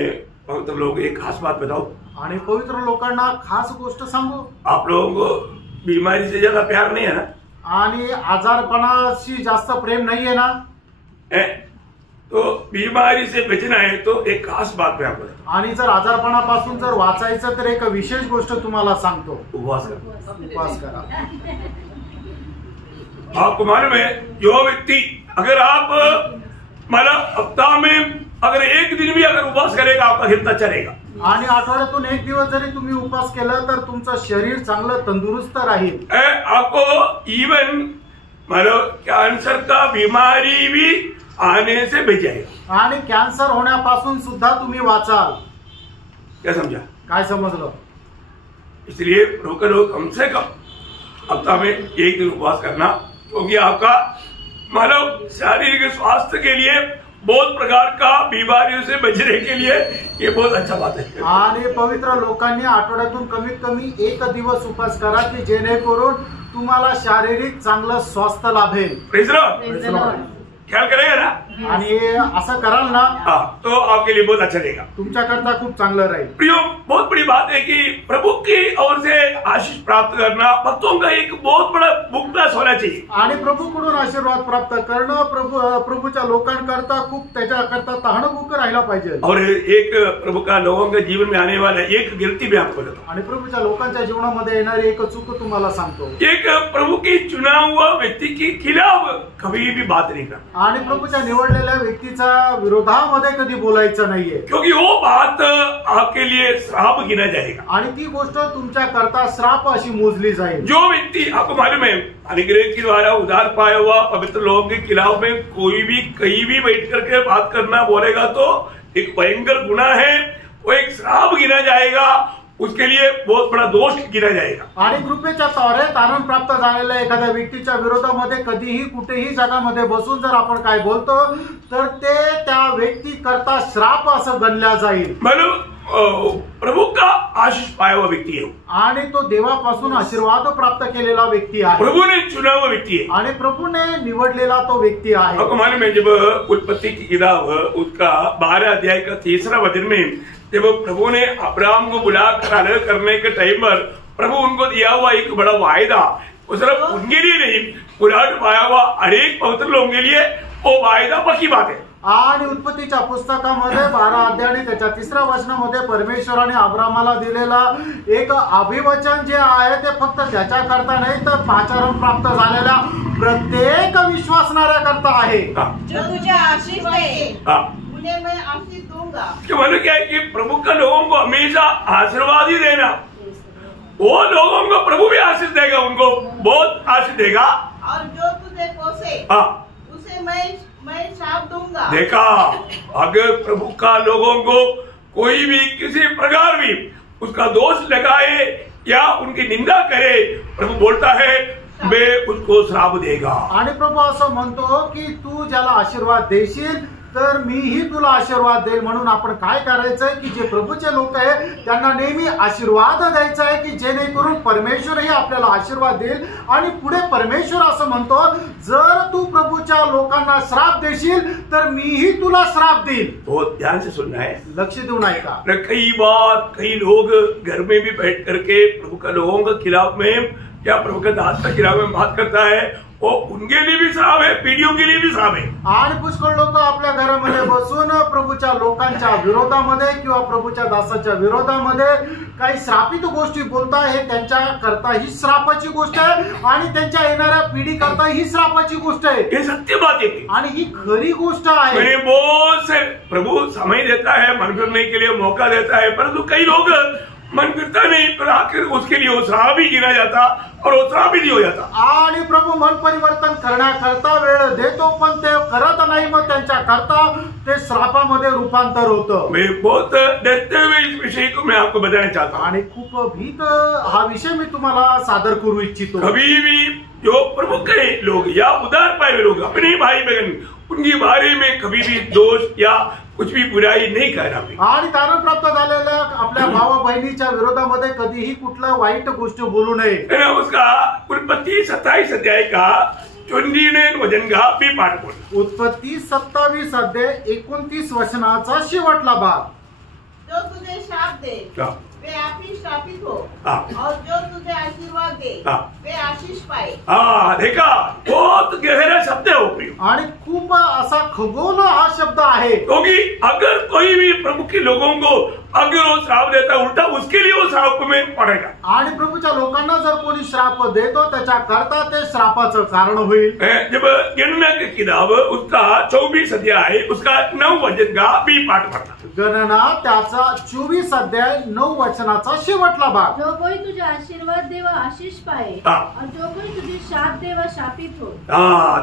पवित्र लोग एक खास बात बताओ. आणि पवित्र लोकांना खास गोष्ट सांगू. आप लोगों को बीमारी से ज्यादा प्यार नहीं है ना? आणि आजारपणाशी जास्त प्रेम नाहीये ना? तो बीमारी से बचना है तो एक खास बात मैं आपको. आणि जर आजारपणापासून जर वाचायचं तर एक विशेष गोष्ट तुम्हाला सांगतो. उपवास करा. उपवास करा. आपको मालूम है जो व्यक्ति अगर आप मतलब हफ्ता में अगर एक दिन भी अगर उपवास करेगा आपका हित अच्छा रहेगा. आणि आठवड्यातून एक दिवस जरी तुम्ही उपवास केला तर तुमचं शरीर चांगलं तंदुरुस्त राहील. आपको इवन मतलब कैंसर का बीमारी भी आने से बच जाएगा. आणि कॅन्सर होण्यापासून सुद्धा तुम्ही वाचाल. क्या समझा? काय समजलं? इसलिए रोके लोग कम से कम हफ्ता में एक दिन उपवास करना, क्योंकि आपका मतलब शारीरिक स्वास्थ्य के लिए बहुत प्रकार का बीमारियों से बचने के लिए ये बहुत अच्छा बात है. आणि पवित्र लोकांनी आठवड्यातून कमीत कमी एक दिवस उपवास करा की जेणेकरून तुम्हाला शारीरिक चांगलं स्वास्थ्य लाभेल. Praise Lord. ख्याल करेगा ना? आणि असं कराल ना तो आपके लिए बहुत अच्छा रहेगा. तुमच्याकरता खूप चांगलं राहील. प्रियो, बहुत बड़ी बात है कि प्रभु की ओर से आशीष प्राप्त करना भक्तों का एक बहुत बड़ा बुकदास होना चाहिए. आणि प्रभूकडून आशीर्वाद प्राप्त करणं प्रभूच्या लोकांकरता खूप त्याच्याकरता तहानभूक राहिला पाहिजे. और एक प्रभु का लोगों के जीवन में आने वाला एक गिनती भी आपको बताता. आणि प्रभूच्या लोकांच्या जीवनामध्ये येणारी एक चूक तुम्हाला सांगतो. एक प्रभु की चुना हुआ व्यक्ति के खिलाफ कभी भी बात नहीं करना. आणि प्रभूच्या निवडलेल्या व्यक्तीच्या विरोधामध्ये कधी बोलायचं नाहीये. क्योंकि वो बात आपके लिए श्राप गिना जाएगा. आणि ती गोष्ट तुमच्या करता श्राप अशी मोजली जाईल. जो व्यक्ति आपको मालूम है अनुग्रह के द्वारा उधार पाया हुआ पवित्र लोगों के खिलाफ में कोई भी कहीं भी बैठ करके बात करना बोलेगा तो एक भयंकर गुनाह है, वो एक श्राप गिना जाएगा, उसके लिए बहुत बड़ा दोष गिना जाएगा. आणि कृपेच्या द्वारे तारण प्राप्त झालेल्या एखाद्या व्यक्तीच्या विरोधामध्ये कधीही कुठेही जगामध्ये बसून जर आपण काय बोलतो तर ते त्या व्यक्ती करता श्राप असं गणल्या जाईल. मतलब प्रभु का आशीष पाया हुआ व्यक्ति है. आणि तो देवापासून आशीर्वाद प्राप्त केलेला व्यक्ती आहे. प्रभु ने चुना हुआ व्यक्ति है. आणि प्रभूने निवडलेला तो व्यक्ती आहे. आपको मालूम है जब उत्पत्ति की किताब उसका 12 अध्याय का 3 वचन में जब प्रभु ने अब्राहम को बुलाकर अलग करने के टाइम पर प्रभु उनको दिया हुआ एक बड़ा वायदा, वो सिर्फ उनके लिए नहीं उलट पाया हुआ अनेक पवित्र लोगों के लिए वो वायदा पक्की बात है. आणि उत्पत्तीच्या पुस्तकामध्ये 12 अध्याय आणि त्याच्या 3 वचनामध्ये परमेश्वराने अब्रामाला दिलेला एक अभिवचन जे आहे ते फक्त त्याच्याकरता नाही तर पाचारण प्राप्त झालेल्या प्रत्येक विश्वासणाऱ्याकरता आहे. जो तुझे आशीष दे उन्हें मैं आशीष दूंगा. मतलब क्या है कि प्रभु का लोगों को हमेशा आशीर्वाद ही देना. वो लोगों को प्रभु भी आशीष देगा, उनको बहुत आशीष देगा. और जो तुझे कोसे उसे मैं श्राप दूंगा. देखा अगर प्रभु का लोगों को कोई भी किसी प्रकार भी उसका दोष लगाए या उनकी निंदा करे, प्रभु बोलता है मैं उसको श्राप देगा। आणि प्रभू असं म्हणतो की तू ज्याला आशीर्वाद देशील तर मीही तुला आशीर्वाद देईल। म्हणून आपण काय करायचंय की जे प्रभूचे लोक आहे त्यांना नेहमी आशीर्वाद द्यायचा आहे की जेणेकरून परमेश्वरही आपल्याला आशीर्वाद देईल। आणि पुढे परमेश्वर असं म्हणतो जर तू प्रभूच्या लोकांना श्राप देशील तर मीही तुला श्राप देईल। बहुत ध्यान से सुनना है, लक्ष देऊन ऐका। कई बार कई लोग घर में भी बैठ करके प्रभु का लोगों के खिलाफ में या प्रभु के दास के खिलाफ में बात करता है, वो उनके लिए भी श्राप है, पीढ़ियों के लिए भी श्राप है। आणि पुष्कळ लोक आपल्या घरामध्ये बसून प्रभूच्या लोकांच्या विरोधामध्ये किंवा प्रभूच्या दासाच्या विरोधामध्ये काही श्रापित गोष्टी बोलताय, हे त्यांच्या करता ही श्रापाची गोष्ट आहे आणि त्यांच्या येणाऱ्या पिढी करता ही श्रापाची गोष्ट आहे। ये सत्य बात है आणि ही खरी गोष्ट आहे। मैंने बहुत से प्रभु समय देता है, मन फिरने के लिए मौका देता है, परंतु कई लोग मन फिरता नहीं, पर आखिर उसके लिए वो श्राप ही गिना जाता और वो श्राप ही हो जाता। आणि प्रभू मन परिवर्तन करण्याकरता वेळ देतो पण ते करत नाही, मग त्यांच्या करता ते श्रापामध्ये रूपांतर होतं। मैं बहुत डरते हुए इस विषय को मैं आपको बताना चाहता हूँ। आणि खूप भीत हा विषय मी तुम्हाला सादर करू इच्छितो। कभी भी जो प्रभु के लोग या उदार पाए लोग अपने भाई बहन उनके बारे में कभी भी दोष या कुछ भी बुराई नहीं करना। आणि तारण प्राप्त झालेल्या आपल्या भावा बहिणीच्या विरोधामध्ये कधीही कुठला वाईट गोष्ट बोलू नये। उसका उत्पत्ति 27 अध्याय का 29 वचन का भी पाठ बोल। उत्पत्ति 27 अध्याय 29 वचनाचा शेवटला भाग। जो तुझे श्राप दे वे आप ही श्रापित हो और जो तुझे आशीर्वाद दे वे आशीष पाए। देखा बहुत गहरा शब्द है वो। आणि खूप असा खगोल हा शब्द आहे, क्योंकि अगर कोई भी प्रभु के लोगों को अगर वो श्राप देता है, उल्टा उसके लिए वो श्राप में पड़ेगा। आणि प्रभूच्या लोकांना जर कोणी श्राप देतो त्याच्या करता ते श्रापाचं कारण होईल। जब गणना की किताब उसका 24 अध्याय उसका 9 वचन का भी पाठ पढ़ता। गणना त्याचा 24 अध्याय 9 वचनाचा शेवटला भाग। जो कोई तुझे आशीर्वाद दे वह आशीष पाए और जो कोई तुझे शाप दे वह शापित हो।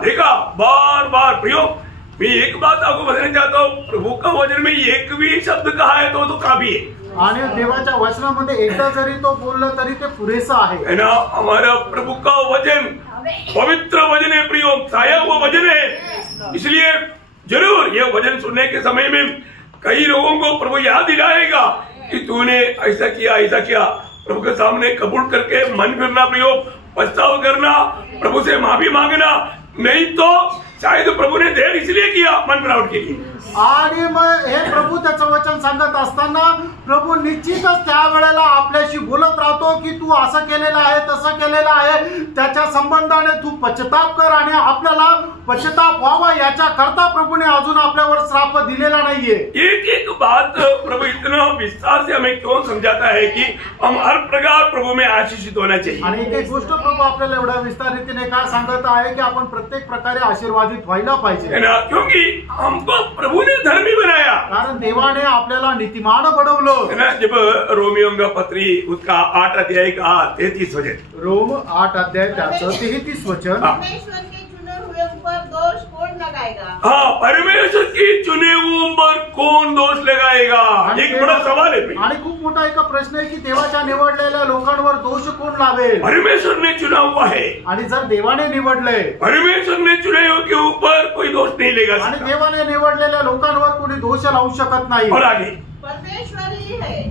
देखा बार बार प्रयोग। मैं एक बात आपको बताना चाहता हूँ, प्रभु का वचन में एक भी शब्द कहा है तो काफी है। आणि देवाच्या वचनामध्ये एकदा जरी तो बोलला तरी ते पुरेसा आहे ना। हमारा प्रभु का वचन पवित्र वचन है प्रियो, छाया हुआ वचन है। इसलिए जरूर ये वचन सुनने के समय में कई लोगों को प्रभु याद दिलाएगा कि तूने ऐसा किया। प्रभु के सामने कबूल करके मन फिरना प्रयोग, पछतावा करना, प्रभु से माफी मांगना, नहीं तो शायद प्रभु ने देर इसलिए किया मन बनावट के लिए। आणि मग हे प्रभू त्याचं वचन सांगत असताना प्रभू निश्चितच त्या वेळेला आपल्याशी बोलत राहतो की तू असं केलेलं आहे तसं केलेलं आहे, त्याच्या संबंधाने तू पश्चाताप कर आणि आपल्याला पश्चाताप व्हावा याच्या करता प्रभूने अजून आपल्यावर श्राप दिलेला नाहीये। एक एक बात प्रभु इतना विस्तार से हमें क्यों समझाता है कि हम हर प्रकार प्रभु में आशीषित होना चाहिए। आणि एक गोष्ट प्रभू आपल्याला एवढ्या विस्तार रीतीने काय सांगत आहे की आपण प्रत्येक प्रकारे आशीर्वादित व्हायला पाहिजे, क्योंकि हमको प्रभु ने धर्मी बनाया, कारण देवाने आपल्याला नीतिमान बनवलं। जब रोमियो का पत्री उसका 8 अध्याय का 33 वचन, रोम 8 अध्याय त्याचं 33 वचन। परमेश्वर के चुने हुए ऊपर दोष कौन लगाएगा? परमेश्वर की चुने हुए ऊपर कौन दोष लगाएगा? एक बड़ा सवाल है। आणि खूप मोठा एक प्रश्न आहे की देवाच्या निवडलेल्या लोकांवर दोष कोण लावेल? परमेश्वर ने चुना हुआ है, आणि जर देवाने निवडलंय, परमेश्वर ने चुने हुए के ऊपर कोई दोष नहीं लेगा। आणि देवाने निवडलेल्या लोकांवर कोणी दोष लावू शकत नाही। और आगे परमेश्वर ही है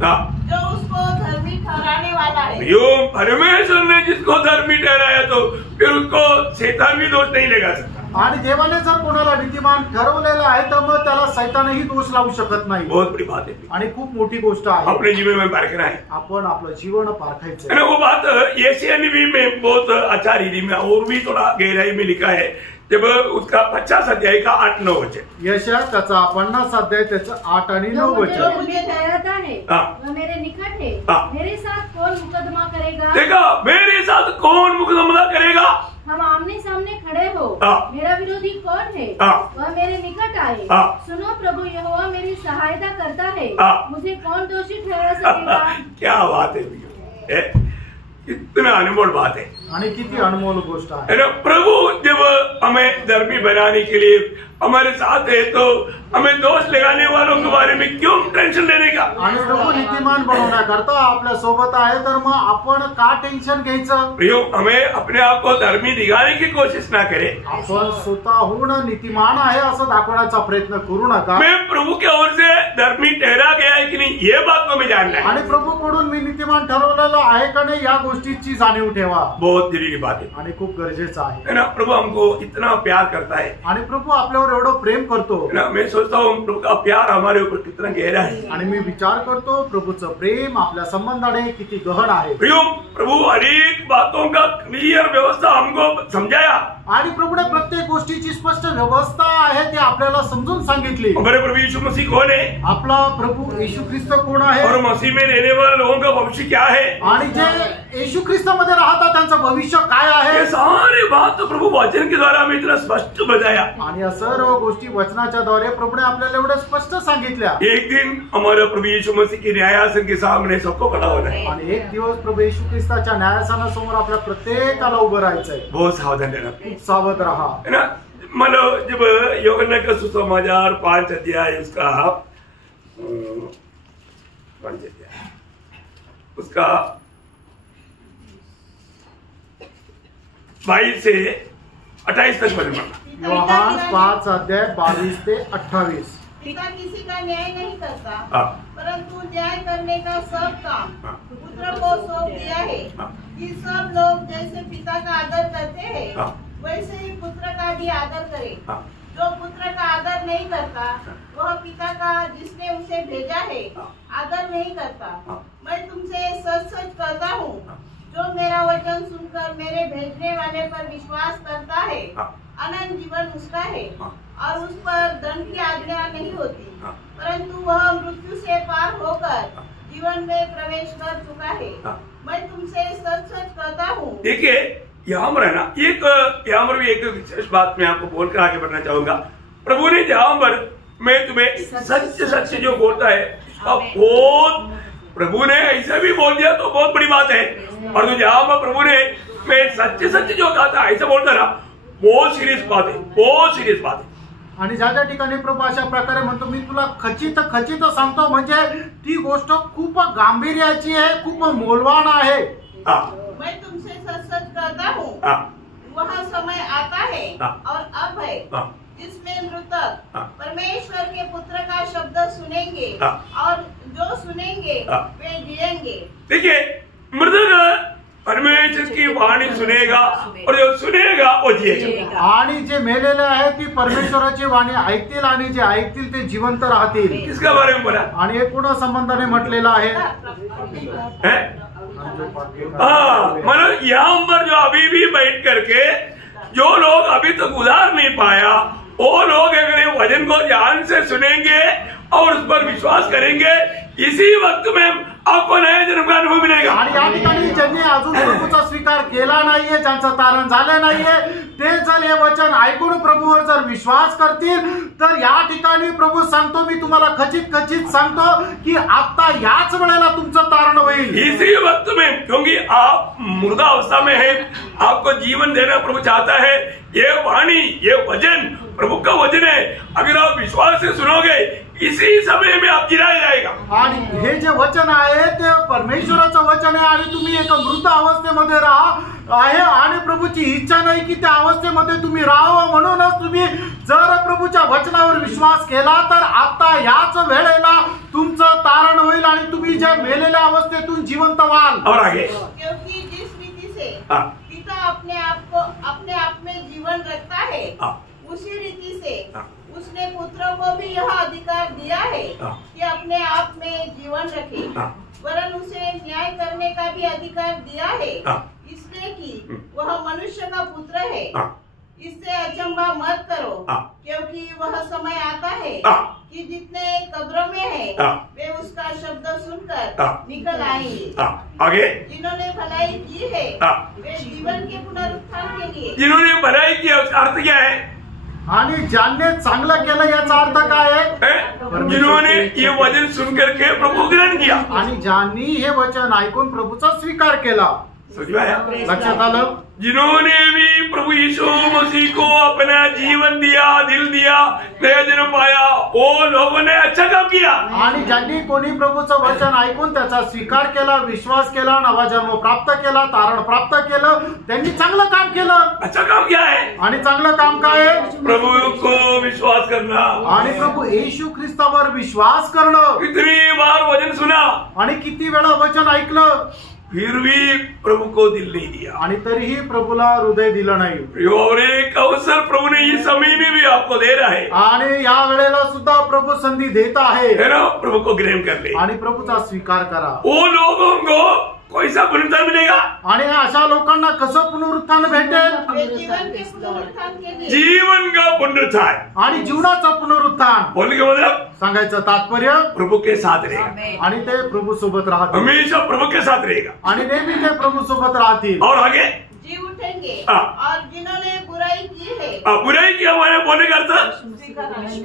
जो उसको धर्मी ठहराने वाला है। यो परमेश्वर ने जिसको धर्मी ठहराया तो फिर उसको शैतान भी दोष नहीं लगा सकता। आणि देवाने जर कोणाला नीतिमान ठरवलेलं आहे तर मग त्याला शैतानही दोष लावू शकत नाही। बहुत बड़ी बात है आणि खूप मोठी गोष्ट आहे। अपने जीवन में पारखना है, आपण आपलं जीवन पारखायचं है। वो बात यशायाह नबी में बहुत अच्छा रीति में और भी थोड़ा गहराई में लिखा है, जब उसका 50 अध्याय का 8-9 वचन। यशायाह त्याचा 50 अध्याय त्याचं 8 आणि 9 वचन। जो मुझे ठहराता है वह मेरे निकट है, मेरे साथ कौन मुकदमा करेगा? देखा मेरे साथ कौन मुकदमा करेगा? हम आमने सामने खड़े हो, मेरा विरोधी कौन है? वह मेरे निकट आए। सुनो प्रभु यहोवा मेरी सहायता करता है, मुझे कौन दोषी ठहरा सकेगा? क्या बात है, कितना अनमोल बात है। आणि किती अनमोल गोष्ट आहे। है ना, प्रभु जब हमें धर्मी बनाने के लिए हमारे साथ है तो हमें दोष लगाने वालों के बारे में क्यों टेंशन लेने का। आणि प्रभु नीतिमान बनवण्याकरता आपल्या सोबत आहे तर मग आपण का टेन्शन घ्यायचं। प्रियो, हमें अपने आप को धर्मी दिखाने की कोशिश ना करें। आपण स्वतःहून नीतिमान आहे असं दाखवण्याचा प्रयत्न करू नका। मैं प्रभु की ओर से धर्मी ठहरा गया है कि नहीं, ये बात को मैं जानना है। आणि प्रभूकडून मी नीतिमान ठरवलेलं आहे का नाही या गोष्टीची जाणीव ठेवा। बहुत जरूरी बात है। आणि खूप गरजेचं आहे। है ना, प्रभु हमको इतना प्यार करता है। आणि प्रभू आपल्यावर एवढं प्रेम करतो। है ना, मैं सोचता हूँ प्रभु का प्यार हमारे ऊपर कितना गहरा है। आणि मी विचार करतो प्रभूचं प्रेम आपल्या संबंधाने किती गहन आहे। प्रियो, प्रभु अनेक बातों का क्लियर व्यवस्था हमको समझाया। आणि प्रभूने प्रत्येक गोष्टीची स्पष्ट व्यवस्था आहे ते आपल्याला समजून सांगितली। हमारे प्रभु यीशु मसीह कौन है, आपला प्रभू येशू ख्रिस्त कोण आहे और मसीह में रहने वाले लोगों का भविष्य क्या है, आणि जे येशू ख्रिस्तामध्ये राहतात त्यांचं भविष्य काय आहे, ये सारी बात तो प्रभु वचन के द्वारा हमें इतना स्पष्ट बताया। आणि या सर्व गोष्टी वचनाच्या द्वारे प्रभूने आपल्याला एवढ्या स्पष्ट सांगितल्या। एक दिन हमारा प्रभु यीशु मसीह की न्यायासन के सामने सबको खड़ा होना है। आणि एक दिवस प्रभू येशू ख्रिस्ताच्या न्यायासनासमोर आपल्या प्रत्येकाला उभं राहायचंय। बहुत सावधान रहना, सावध रहा। है ना। मानो जब यूहन्ना का सुसमाचार 5 अध्याय उसका 5 अध्याय उसका 22 से 28 तक पढ़ना। योहान 5 अध्याय 22 ते 28। पिता किसी का न्याय नहीं करता, हाँ। परंतु न्याय करने का सब काम हाँ। पुत्र को सौंप दिया है हाँ। कि सब लोग जैसे पिता का आदर करते हैं हाँ। वैसे ही पुत्र का भी आदर करे। हाँ। जो पुत्र का आदर नहीं करता वह पिता का जिसने उसे भेजा है आदर नहीं करता। मैं तुमसे सच सच कहता हूँ, जो मेरा वचन सुनकर मेरे भेजने वाले पर विश्वास करता है अनंत जीवन उसका है और उस पर दंड की आज्ञा नहीं होती, परंतु वह मृत्यु से पार होकर जीवन में प्रवेश कर चुका है। मैं तुमसे सच सच कहता हूँ। देखिए, यहाँ पर है ना, यहाँ पर भी एक विशेष बात मैं आपको बोलकर आगे बढ़ना चाहूंगा। प्रभु ने जहाँ पर मैं तुम्हें सच सच जो बोलता है इसका बहुत, प्रभु ने ऐसा भी बोल दिया तो बहुत बड़ी बात है। और तो जहाँ पर प्रभु ने मैं सच सच जो कहा था ऐसा बोलता ना, बहुत सीरियस बात है, बहुत सीरियस बात है। आणि ज्या ज्या ठिकाणी प्रभू अशा प्रकारे म्हणतो मी तुला खचित खचित सांगतो, म्हणजे ती गोष्ट खूप गांभीर्याची आहे, खूप मोलवान आहे। मैं तुमसे सच सच कहता हूँ, वह समय आता है और अब है जिसमें मृतक परमेश्वर के पुत्र का शब्द सुनेंगे और जो सुनेंगे वे जिएंगे। देखिए, मृतक परमेश्वर की वाणी सुनेगा और जो सुनेगा वो जिएगा। आणि जे मेलेले आहेत ती परमेश्वराची वाणी ऐकतील आणि जे ऐकतील ते जिवंत राहतील। किसका बारे में बोला? आणि हे कोणा संबंधाने म्हटलेलं आहे? मतलब यहाँ पर जो अभी भी बैठ करके जो लोग अभी तक उधार नहीं पाया, वो लोग अगर वचन को ध्यान से सुनेंगे और उस पर विश्वास करेंगे, इसी वक्त में आपको नया जन्म का अनुभव मिलेगा। आणि या ठिकाणी ज्यांनी अजून प्रभूचा स्वीकार केला नाहीये, ज्यांचं तारण झालं नाहीये, ते जर हे वचन ऐकून प्रभूवर जर विश्वास करतील तर या ठिकाणी प्रभू सांगतो, मी तुम्हाला खचित खचित सांगतो की आता याच वेळेला तुमचं तारण होईल। इसी वक्त में, क्योंकि आप मुर्दा अवस्था में हैं, आपको जीवन देना प्रभु चाहता है। ये वाणी, ये वचन प्रभु का वचन है, अगर आप विश्वास से सुनोगे इसी समय में आप जिराया जाएगा। आणि हे जे वचन आहे ते परमेश्वराचं वचन आहे आणि तुम्ही एक मृत अवस्थेमध्ये आहे आणि प्रभूची इच्छा नाही की त्या अवस्थेमध्ये तुम्ही राहावं, म्हणूनच तुम्ही जर प्रभूच्या वचनावर विश्वास केला तर आता याच वेळेला तुमचं तारण होईल आणि तुम्ही ज्या मेलेल्या अवस्थेतून जिवंत व्हाल। और आगे, क्योंकि जिस रीति से पिता अपने आप में जीवन रखता है, उसी रीति से उसने पुत्र को भी यह अधिकार दिया है कि अपने आप में जीवन रखे, वरन उसे न्याय करने का भी अधिकार दिया है, इसलिए कि वह मनुष्य का पुत्र है। इससे अचंभा मत करो, क्योंकि वह समय आता है कि जितने कब्रों में है वे उसका शब्द सुनकर निकल आएंगे। आगे, जिन्होंने भलाई की है वे जीवन के पुनरुत्थान के लिए, जिन्होंने भलाई की अर्थ क्या है? आणि ज्यांनी चांगलं केलं याचा अर्थ काय आहे? जिन्होंने ये वचन सुन करके प्रभु ग्रहण किया आणि ज्यांनी हे वचन ऐकून प्रभूचा स्वीकार केला। समझ में आया? लक्षात आलं? जिन्होंने भी प्रभु यीशु मसीह को अपना जीवन दिया, दिल दिया, नया जन्म पाया, वो लोगों ने अच्छा काम किया। आणि ज्यांनी कोणी प्रभूचं वचन ऐकून त्याचा स्वीकार केला, विश्वास केला, नवा जन्म प्राप्त केला, तारण प्राप्त केलं, त्यांनी चांगलं काम केलं। अच्छा काम क्या है? आणि चांगलं काम काय आहे? प्रभु को विश्वास करना। आणि प्रभू येशू ख्रिस्तावर विश्वास करणं। कितनी बार वचन सुना आणि किती वेळा वचन ऐकलं, फिर भी प्रभु को दिल नहीं दिया, आणि तरीही प्रभूला हृदय दिलं नाही। और एक अवसर प्रभु ने इस समय में भी आपको दे रहा है, आणि या वेळेला सुद्धा प्रभू संधी देत आहे है ना? प्रभु को ग्रहण कर ले, आणि प्रभूचा स्वीकार करा। वो लोगों को कैसा पुनरुत्थान मिलेगा? आणि अशा लोकांना कसं पुनरुत्थान भेटेल? वे जीवन के पुनरुत्थान के लिए जीवन का पुनरुत्थान। आणि जीवनाचं पुनरुत्थान बोलने का मतलब सांगायचं तात्पर्य, प्रभु के साथ रहेगा, आणि ते प्रभू सोबत राहतील, हमेशा प्रभु के साथ रहेगा। आणि नेहमी ते प्रभू सोबत राहतील। और आगे जी उठेंगे हाँ। और जिन्होंने बुराई की है बुराई किया हमारे बोलने का अर्थ,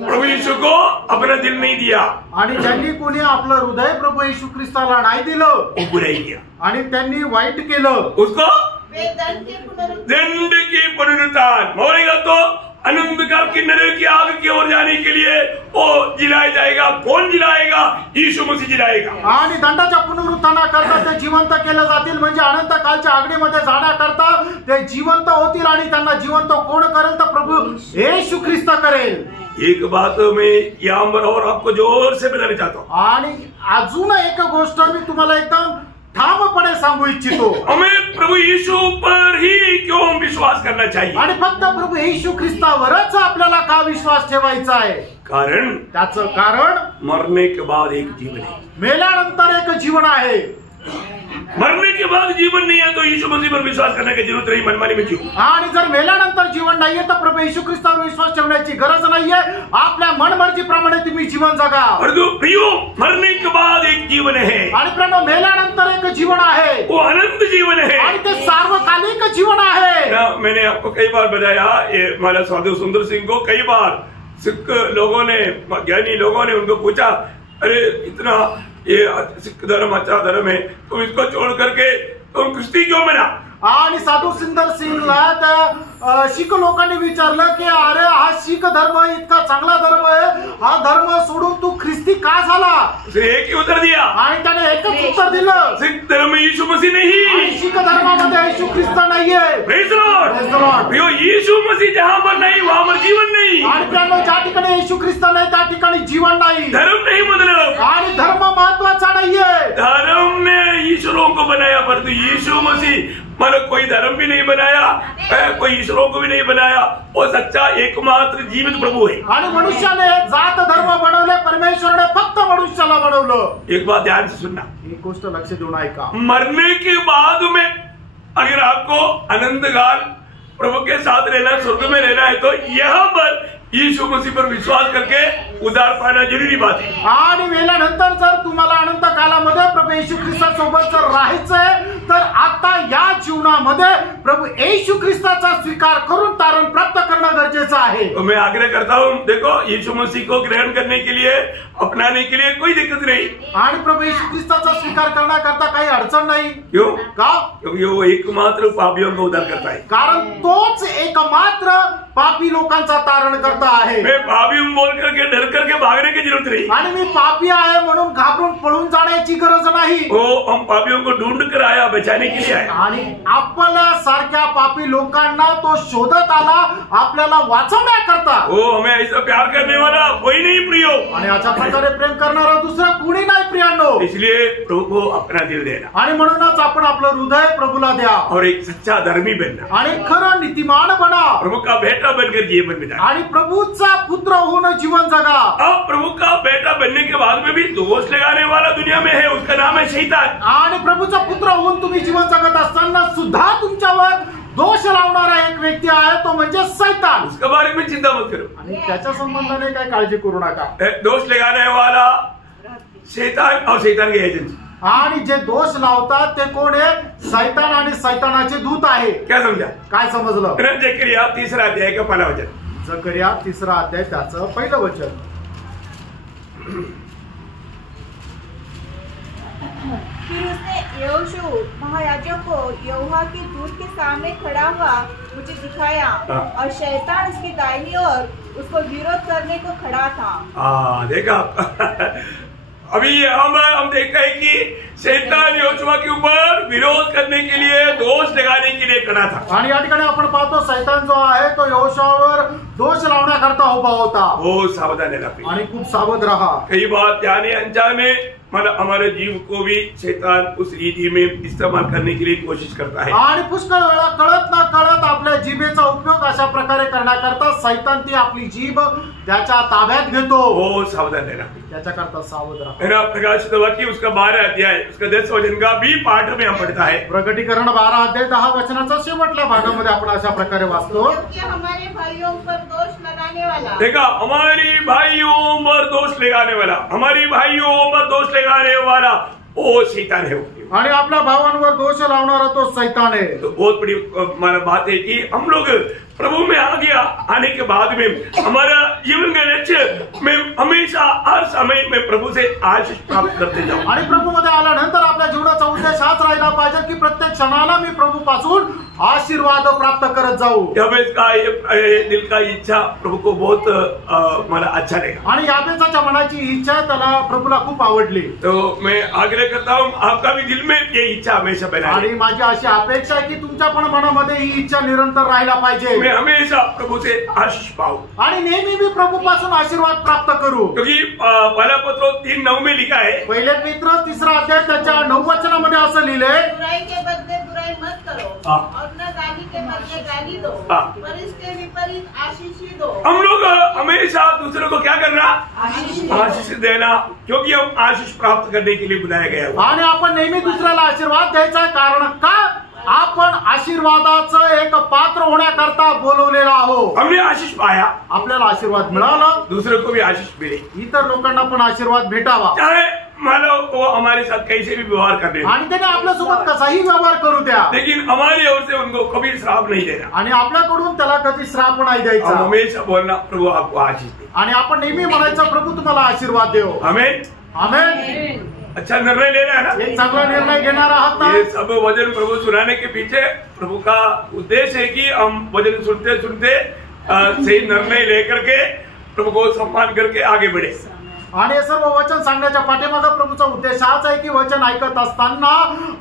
प्रभु यीशु को अपना दिल नहीं दिया, आणि ज्यांनी कोणी आपलं हृदय प्रभू येशू ख्रिस्ताला नाही दिलं, वो बुराई किया, आणि त्यांनी वाईट केलं, उसको वे दंड के पुनरुत्थान दंड की पुनरुत्थान बोलेगा तो अनंत काल की नरक की आग की ओर जाने के लिए वो जिलाया जाएगा। कौन जिलाएगा? यीशु मसीह जिलाएगा। आणि दंडाच्या पुनरुत्थानाकरता ते जिवंत केले जातील, म्हणजे अनंत कालच्या आगडीमध्ये जाण्याकरता ते जिवंत होतील, आणि त्यांना जिवंत कोण करेल? तर प्रभू येशू ख्रिस्त करेल। एक बात मैं यहाँ पर और आपको जोर से बताना चाहता हूँ, आणि अजून एक गोष्ट मी तुम्हाला एकदम ठामपणे सांगू इच्छितो, हमें प्रभू यीशु पर ही क्यों विश्वास करना चाहिए? आणि फक्त प्रभू येशू ख्रिस्तावरच आपल्याला का विश्वास ठेवायचा आहे? कारण त्याचं कारण मरने के बाद एक जीवन है, मेल्यानंतर एक जीवन आहे। मरने के बाद जीवन नहीं है तो यीशु मसीह पर विश्वास करने की जरूरत नहीं, मनमानी में जियो। आणि जर मेल्यानंतर जीवन नाहीये तर प्रभू येशू ख्रिस्तावर विश्वास ठेवण्याची गरज नाहीये, आपल्या मनमर्जीप्रमाणे तुम्ही जीवन जगा। परंतु प्रियो, मरने के बाद एक जीवन है, आणि प्रियो, मेल्यानंतर एक जीवन आहे, वो अनंत जीवन है, आणि ते सार्वकालिक जीवन आहे। मैंने आपको कई बार बताया, ये हमारा साधु सुंदर सिंह को कई बार सिख लोगों ने, ज्ञानी लोगों ने उनको पूछा, अरे इतना ये सिख धर्म अच्छा धर्म है, तुम इसको छोड़ करके तुम ख्रिस्ती क्यों बना? आणि साधू सुंदर सिंगला त्या शीख लोकांनी विचारलं की अरे हा शीख धर्म इतका चांगला धर्म आहे, हा धर्म सोडून तू ख्रिस्ती का झाला? एक ही उत्तर दिया, आणि त्याने एकच उत्तर दिलं, सिख धर्म में यीशु मसीह नहीं, शीख धर्मामध्ये येशू ख्रिस्त नाहीये। Praise the Lord. Praise the Lord। प्रियो, यीशु मसीह जहाँ पर नहीं वहाँ पर जीवन नहीं, आणि त्यामुळे ज्या ठिकाणी येशू ख्रिस्त नाही त्या ठिकाणी जीवन नाही, धर्म नहीं मतलब, आणि धर्म महत्वाचा नाहीये। धर्म ने ईश्वरों को बनाया, परंतु यीशु मसीह मतलब कोई धर्म भी नहीं बनाया, कोई ईश्वरों को भी नहीं बनाया, वो सच्चा एकमात्र जीवित प्रभु है। आणि मनुष्याने जात धर्म बनवले, परमेश्वरने फक्त मनुष्याला बनवलं। एक बात ध्यान से सुनना, एक गोष्ट लक्ष देऊन ऐका, मरने के बाद में अगर आपको अनंत काल प्रभु के साथ रहना, स्वर्ग में रहना है, तो यहाँ पर यीशु मसीह पर विश्वास करके उद्धार पाना जरूरी बात है। आणि मेल्यानंतर जर तुम्हाला अनंत कालामध्ये प्रभू येशू ख्रिस्तासोबत जर राहायचंय, तर आता या जीवनामध्ये प्रभू येशू ख्रिस्ताचा स्वीकार करून तारण प्राप्त करणं गरजेचं आहे। तो मैं आग्रह करता हूँ, देखो यीशु मसीह को ग्रहण करने के लिए, अपनाने के लिए कोई दिक्कत नहीं। आणि प्रभू येशू ख्रिस्ताचा स्वीकार करण्याकरता काही अडचण नाही। क्यों? का? क्योंकि वो एकमात्र पापियों को उद्धार करता है। कारण तोच एकमात्र पापी लोकांचा तारण करता आहे। मैं पापी हूँ बोल करके डर करके भागने की जरूरत नहीं, आणि मी पापी आहे म्हणून घाबरून पळून जाण्याची गरज नाही। वो हम पापियों को ढूंढ कर आया, बचाने के लिए आया। आणि आपल्या सारख्या पापी लोकांना तो शोधत आला, आपल्याला वाचवण्याकरता। वो हमें ऐसा प्यार करने वाला कोई नहीं प्रियो, आणि अशा प्रकारे प्रेम करणारा दुसरा कोणी नाही प्रियांनो। इसलिए प्रभु को अपना दिल देना आणि म्हणूनच आपण आपलं हृदय प्रभूला द्या, और एक सच्चा धर्मी बनना, आणि खरं नीतिमान बना, प्रभु का बेटा बनकर जीवन बिताना। आणि प्रभूचा पुत्र होऊन जीवन जगा। अब प्रभु का बेटा बनने के बाद में भी दोष लगाने वाला दुनिया में है, उसका नाम है शैतान। आणि प्रभूचा पुत्र होऊन तुम्ही जीवन जगत असताना सुद्धा तुमच्यावर दोष लावणारा एक व्यक्ती आहे, तो म्हणजे सैतान। उसके बारे में चिंता मत करो, आणि त्याच्या संबंधाने काय काळजी करू नका। दोष लगाने वाला शैतान और शैतान के एजेंट। आणि जे दोष लावतात ते कोण आहे? सैतान आणि सैतानाचे दूत आहे। क्या समझा? काय समजलं? जकरिया 3 अध्याय का 1 वचन, जकरिया 3 अध्याय त्याचं 1 वचन। फिर उसने यहोशू महायाजक को यहोवा के दूत के सामने खड़ा हुआ मुझे दिखाया और शैतान उसकी दाहिनी ओर उसको विरोध करने को खड़ा था। देखा अभी हम देखते हैं कि शैतान यहोशू के ऊपर विरोध करने के लिए, दोष लगाने के लिए खड़ा था। आणि या ठिकाणी आपण पाहतो शैतान जो आहे तो यहोशूवर दोष लावण्याकरता उभा होता। वो सावधान रहना आणि खूप सावध रहा। कई बार जाने अनजाने मतलब हमारे जीव को भी शैतान उस रीति में इस्तेमाल करने के लिए कोशिश करता है। आणि पुष्कळ वेळा कळत ना कळत आपल्या जीभेचा उपयोग अशा प्रकारे करण्याकरता शैतान ती आपली जीभ त्याच्या ताब्यात घेतो। वो सावधान रहना, त्याच्याकरता सावध रहा। मेरा प्रकाशित वाक्य उसका 12 अध्याय उसका 10 वचन का भी पाठ में हम पढ़ता है। प्रकटीकरण 12 अध्याय 10 वचनाचा शेवटल्या भागामध्ये आपण अशा प्रकारे वाचतो। हमारे भाइयों पर दोष लगाने वाला, देखा हमारी भाइयों पर दोष लगाने वाला, हमारी भाइयों पर दोष लगाने वाला वो शैतान है। आणि आपल्या भावांवर दोष लावणारा तो शैतान है। तो बहुत बड़ी बात है कि हम लोग प्रभु में आ गया, आने के बाद में हमारा जीवन का लक्ष्य में हमेशा हर समय में प्रभु से आशीष प्राप्त करते जाऊं। आणि प्रभूमध्ये आल्यानंतर आपल्या जीवनाचा उद्देश हाच राहिला पाहिजे की प्रत्येक क्षणाला मी प्रभू पासून आशीर्वाद प्राप्त करत जाऊ। ये दिल का इच्छा प्रभु को बहुत मला अच्छा लगा आणि याबेचाच्या मनाची इच्छा त्याला प्रभूला खूप आवडली। तो मैं आग्रह करता हूँ आपका भी दिल में ये इच्छा हमेशा बना आणि माझी अशी अपेक्षा आहे की तुमच्या पण मनामध्ये ही इच्छा निरंतर राहायला पाहिजे। मैं हमेशा प्रभु से आशीष पाऊं आणि नेहमी मी प्रभू पासून आशीर्वाद प्राप्त करू। क्योंकि पहला पत्र 3:9 में लिखा है, पहिले पत्र 3 अध्याय त्याच्या 9 वचनामध्ये असं लिहिलंय, बुराई के बदले बुराई मत करो और न गाली के बदले गाली दो, पर इसके विपरीत आशीष ही दो। हम लोग हमेशा दूसरों को क्या करना, आशीष देना, क्योंकि हम आशीष प्राप्त करने के लिए बुलाया गया है। आणि आपण नेहमी दुसऱ्याला आशीर्वाद द्यायचा, कारण का आपण आशीर्वादाचं एक पात्र होण्याकरता बोलवलेला आहोत। हमने आशीष पाया, आपल्याला आशीर्वाद मिळाला, दूसरों को भी आशीष मिले, इतर लोकांना पण आशीर्वाद भेटावा। चाहे मानो वो हमारे साथ कैसे भी व्यवहार कर रहे हैं, आणि त्याने आपल्यासोबत कसाही व्यवहार करू द्या, लेकिन हमारी ओर से उनको कभी श्राप नहीं देना। आणि आपल्याकडून त्याला कधी श्राप नाही द्यायचा। हम हमेशा बोलना प्रभु आपको आशीष दे, आणि आपण नेहमी म्हणायचं प्रभू तुम्हाला आशीर्वाद देव। आमेन आमेन। अच्छा निर्णय ले रहा है ना, एक चांगला निर्णय घेणार आहात ना। ये सब वचन प्रभु सुनाने के पीछे प्रभु का उद्देश्य है कि हम वचन सुनते सुनते सही निर्णय लेकर के प्रभु को सम्मान करके आगे बढ़े। आणि हे सर्व वचन सांगण्याच्या पाठीमागे प्रभूचा उद्देश हाच आहे की वचन ऐकत असताना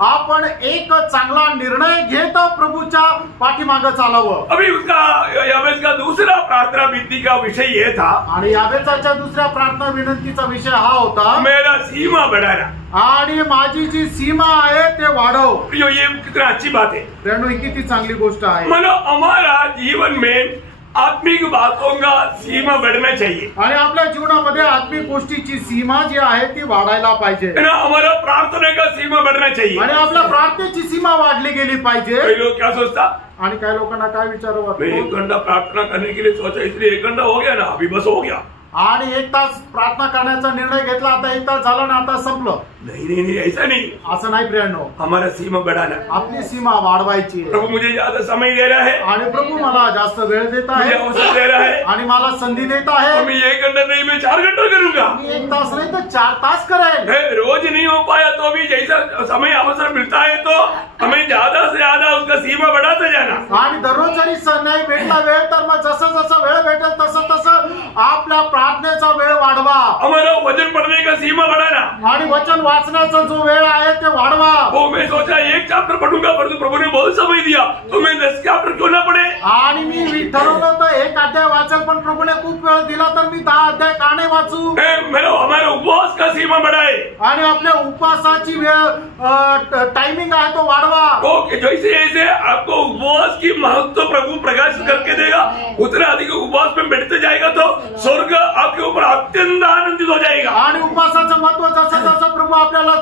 आपण एक चांगला निर्णय घेत प्रभूच्या पाठीमागे चालावं। अभी उसका यावेज का दूसरा प्रार्थना विनती का विषय ये था, आणि यावेचाच्या दुसऱ्या प्रार्थना विनंतीचा विषय हा होता, मेरा सीमा बढ़ाना, आणि माझी जी सीमा आहे ते वाढव। ये कितना अच्छी बात है, ही किती चांगली गोष्ट आहे। मतलब हमारा जीवन में आत्मिक बातों का सीमा बढ़ना चाहिए, आणि आपल्या जीवनामध्ये आत्मिक गोष्टीची सीमा जी आहे ती वाढायला पाहिजे, हमारा प्रार्थना का सीमा बढ़ना चाहिए, आणि आपल्या प्रार्थनेची सीमा वाढली गेली पाहिजे। कई लोग क्या सोचता, आणि काही लोकांना काय विचार मैं वाटतो, 1 घंटा प्रार्थना करने के लिए सोचा, इसलिए 1 घंटा हो गया ना, अभी बस हो गया, आणि 1 तास प्रार्थना करण्याचा निर्णय घेतला, आता 1 तास झाला ना, आता संपलं। नहीं ऐसा नहीं, असं नाही प्रियांनो, हमारा सीमा बढ़ाना, आपली सीमा वाढवायची आहे। प्रभु मुझे ज्यादा समय दे रहा है, आणि प्रभू मला जास्त वेळ देत मुझे आहे, अवसर दे रहा है, आणि मला संधी देत आहे। तो मैं 1 घंटा नहीं, मैं 4 घंटा करूंगा। मी 1 तास नाही तर 4 तास करेन। रोज नहीं हो पाया तो भी जैसा समय अवसर मिळता है तो हमें ज्यादा से ज्यादा उसका सीमा बढ़ाते जाना। आणि दररोज जरी नाही भेटला वेळ तर मग जसं जसं वेळ भेटेल तसं तसं आपल्या प्रार्थनेचा वेळ वाढवा। हमारा वचन पढ़ने का सीमा बढ़ाना, आणि वचन वाचण्याचा जो वेळ आहे ते वाढवा। वो मैं सोचा 1 चैप्टर पढ़ूंगा, परंतु प्रभु ने बहुत समय दिया तो मैं 10 चैप्टर क्यों ना पढ़े। आणि मी ठरवलं तर 1 अध्याय वाचेल, पण प्रभूने खूप वेळ दिला तर मी 10 अध्याय का नाही वाचू। मेरा हमारा उपवास का सीमा बढ़ाए, आणि आपल्या उपवासाची वेळ टाइमिंग आहे तो वाढवा। तो जैसे जैसे आपको उपवास की महत्व प्रभु प्रकाश करके देगा, उतना अधिक उपवास में बैठते जाएगा तो स्वर्ग आपके ऊपर अत्यंत आनंदित हो जाएगा। आणि उपवासाचं महत्व जसं जसं प्रभू आपल्याला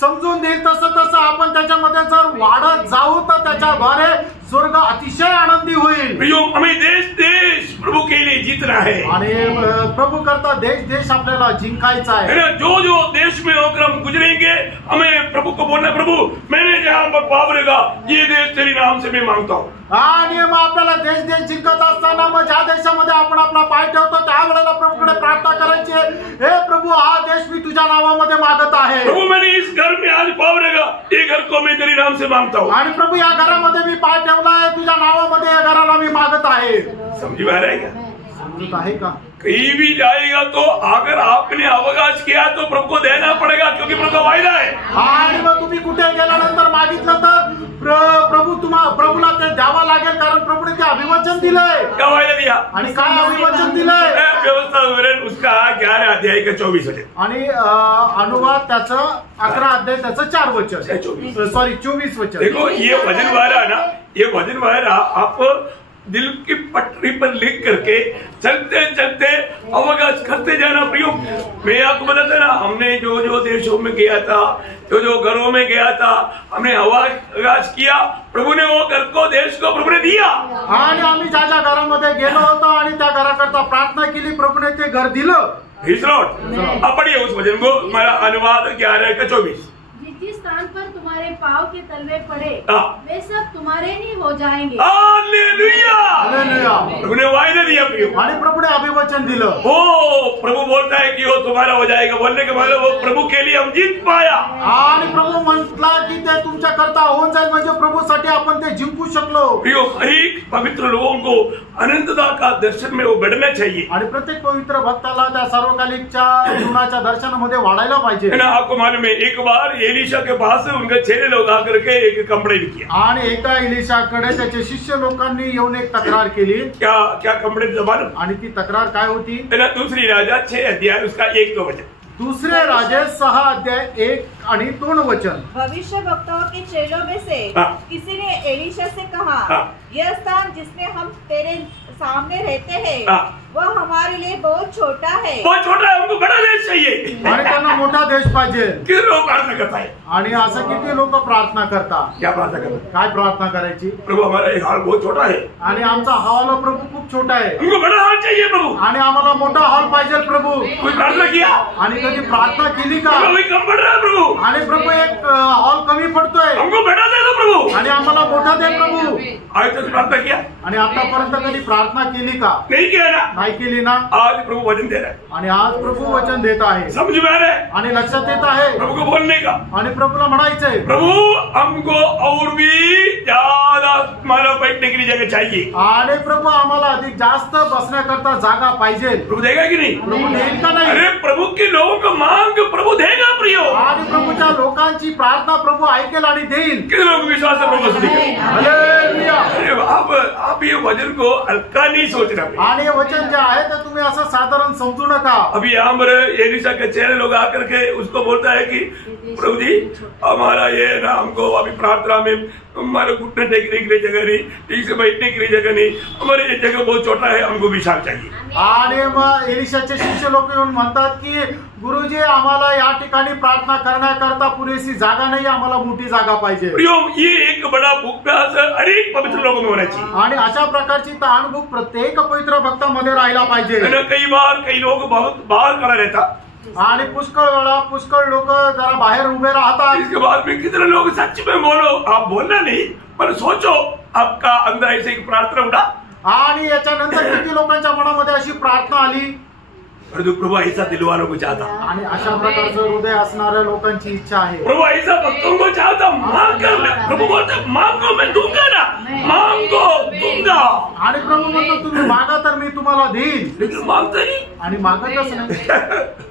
समजून देईल तसं तसं आपण त्याच्यामध्ये जर वाढत जाऊ तर त्याच्याद्वारे स्वर्ग अतिशय आनंदी होईल। हमें देश देश प्रभु के लिए जीतना है, आणि प्रभु करता देश देश आपल्याला जिंकायचा आहे। जो जो देश में होकर हम गुजरेंगे, हमें प्रभु को बोलना, प्रभु मैंने जहाँ पर पाप रहेगा ये देश तेरे नाम से मैं मांगता हूँ। आणि मग आपल्याला देश देश जिंकत असताना मग ज्या देशामध्ये आपण आपला पाय ठेवतो त्यावेळेला प्रभूकडे प्रार्थना करायची, हे प्रभु हा देश मी तुझ्या नावामध्ये मागत आहे। प्रभु मैंने इस घर में आज पाप रहेगा 1 घर को मैं तेरे नाम से मांगता हूँ। आणि प्रभू या घरामध्ये मी पाय ठेवलाय, तुझ्या नावामध्ये या घराला मी मागत आहे. समझ में आ रहा है क्या? समजत आहे का? कहीं भी जाएगा तो अगर आपने अवकाश किया तो प्रभु को देना पड़ेगा, क्योंकि प्रभु का वायदा है. आणि मग तुम्ही कुठे गेल्यानंतर मागितलं तर प्रभूला ते द्यावं लागेल, कारण प्रभूने ते अभिवचन दिलंय. क्या वायदा दिया? आणि काय अभिवचन दिलंय? व्यवस्था विवरण उसका 11 अध्याय का 24 वचन. आणि अनुवाद त्याचं 11 अध्याय त्याचं 4 वचन, सॉरी 24 वचन. देखो ये वचन वाला ना, ये वचन वाला आप दिल की पटरी पर लिख करके चलते चलते अवकाश करते जाना. प्रियो, मैं आपको बताता ना, हमने जो जो देशों में गया था, जो जो घरों में गया था, हमने अवकाश किया. प्रभु ने वो घर को, देश को प्रभु ने दिया. आणि आम्ही ज्या ज्या घरामध्ये गेलो होतो आणि त्या घराकरता प्रार्थना केली, प्रभूने ते घर दिलं. अब पढ़िए उस वचन को, हमारा अनुवाद 11 का 24. जिस स्थान पर तुम्हारे पाँव के तलवे पड़े हाँ। वे सब तुम्हारे ही हो जाएंगे. हालेलुया. हालेलुया. प्रभु ने वायदा दिया प्रियो. आणि प्रभूने अभिवचन दिलं. हो, प्रभू बोलता है कि वो तुम्हारा हो जाएगा. बोलने के बाद वो प्रभु के लिए हम जीत पाया. आणि प्रभू म्हटला की ते तुमच्या करता होऊन जाईल, म्हणजे प्रभूसाठी आपण ते जिंकू शकलो. प्रियो, हर एक पवित्र लोगों को अनंतता का दर्शन में वो बढ़ना चाहिए. आणि प्रत्येक पवित्र भक्ताला त्या सार्वकालिकच्या जीवनाच्या दर्शनामध्ये वाढायला पाहिजे. है ना? आपको मालूम है, एक बार एलिशा के पास उनके 6 लोग आकर के एक कंप्लेंट किया. आणि एकदा एलिशाकडे त्याचे शिष्य लोकांनी येऊन एक तक्रार केली. क्या कंप्लेंट जबान? आणि ती तक्रार काय होती? है ना? दूसरी राजा 6 अध्याय उसका 1-2 वचन. दूसरे राजे 6 अध्याय 1 आणि 2 वचन. भविष्य वक्ताओं के चेलों में से किसी ने एलीशा से कहा, यह स्थान जिसमें हम तेरे सामने रहते हैं वह हमारे लिए बहुत छोटा है. बहुत छोटा है, हमको बड़ा देश चाहिए. आणि त्यांना मोठा देश पाहिजे. किती लोक प्रार्थना करता है? आणि असं किती लोक प्रार्थना करतात? क्या प्रार्थना करता? काय प्रार्थना करायची? प्रभु हमारा ये हाल बहुत छोटा है. आणि आमचा हॉल प्रभू खूप छोटा आहे. हमको बड़ा हाल चाहिए प्रभु. आणि आम्हाला मोठा हॉल पाहिजे प्रभू. कोई प्रार्थना किया? आणि कधी प्रार्थना केली का? प्रभु कम पड़ रहा है प्रभु. आणि प्रभू एक हॉल कमी पडतोय. हमको बड़ा दे दो प्रभु. आणि आम्हाला मोठा दे प्रभू. आज तक प्रार्थना किया? आणि आतापर्यंत कधी प्रार्थना केली का? नहीं किया ना. नाही केली ना. आज प्रभु वचन दे रहा है. आणि आज प्रभू वचन देत आहे. समझ में आ रहा है? आणि लक्षात येत आहे प्रभु को बोलने का. आणि प्रभूला म्हणायचंय, प्रभु हमको और भी ज्यादा मानव बैठने के लिए जगह चाहिए. आणि प्रभू आम्हाला अधिक जास्त बसण्याकरता जागा पाहिजे. प्रभु देगा कि नहीं? प्रभू देईल का नाही? अरे प्रभु के लोगों को मांग, प्रभु देगा प्रियो. आणि प्रभूच्या लोकांची प्रार्थना प्रभू ऐकेल आणि देईल. कितने लोग विश्वास है प्रभु से? हालेलुया. अरे आप ये वचन को हल्का नहीं सोचना. आणि हे वचन जे आहे ते तुम्ही असं साधारण समजू नका. अभी यहाँ पर एलिशा के 6 लोग आकर के उसको बोलता है कि प्रभु जी हमारा ये ना, हमको अभी प्रार्थना में हमारे घुटने टेकने के लिए जगह नहीं, ठीक से बैठने के लिए जगह नहीं, हमारी ये जगह बहुत छोटा है, हमको विशाल चाहिए. आणि मग एलिशाचे शिष्य लोक येऊन म्हणतात की गुरुजी आम्हाला या ठिकाणी प्रार्थना करण्याकरता पुरेशी जागा नाही, आम्हाला मोठी जागा पाहिजे. प्रियो, ये एक बड़ा भूख्यास हर एक पवित्र लोगों में होना चाहिए. आणि अशा प्रकारची तहानभूक प्रत्येक पवित्र भक्तामध्ये राहायला पाहिजे. कई बार कई लोग बहुत बाहर खड़ा रहता. आणि पुष्कळ वेळा पुष्कळ लोक जरा बाहेर उभे राहतात. इसके बाद में कितने लोग सच में बोलो, आप बोलना नहीं पर सोचो आपका अंदर ऐसे एक प्रार्थना उठा. आणि याच्यानंतर किती लोकांच्या मनामध्ये अशी प्रार्थना आली. प्रभु ऐसा दिलवालों को चाहता. आणि अशा प्रकारचं हृदय असणाऱ्या लोकांची इच्छा आहे. प्रभु ऐसा भक्तों को चाहता. मांग कर. प्रभु बोलते मांगो मैं दूंगा ना, मांगो दूंगा. आणि प्रभू म्हणतो तुम्ही मागा तर मी तुम्हाला देईन. लेकिन मांगते नहीं. आणि मागतच नाही.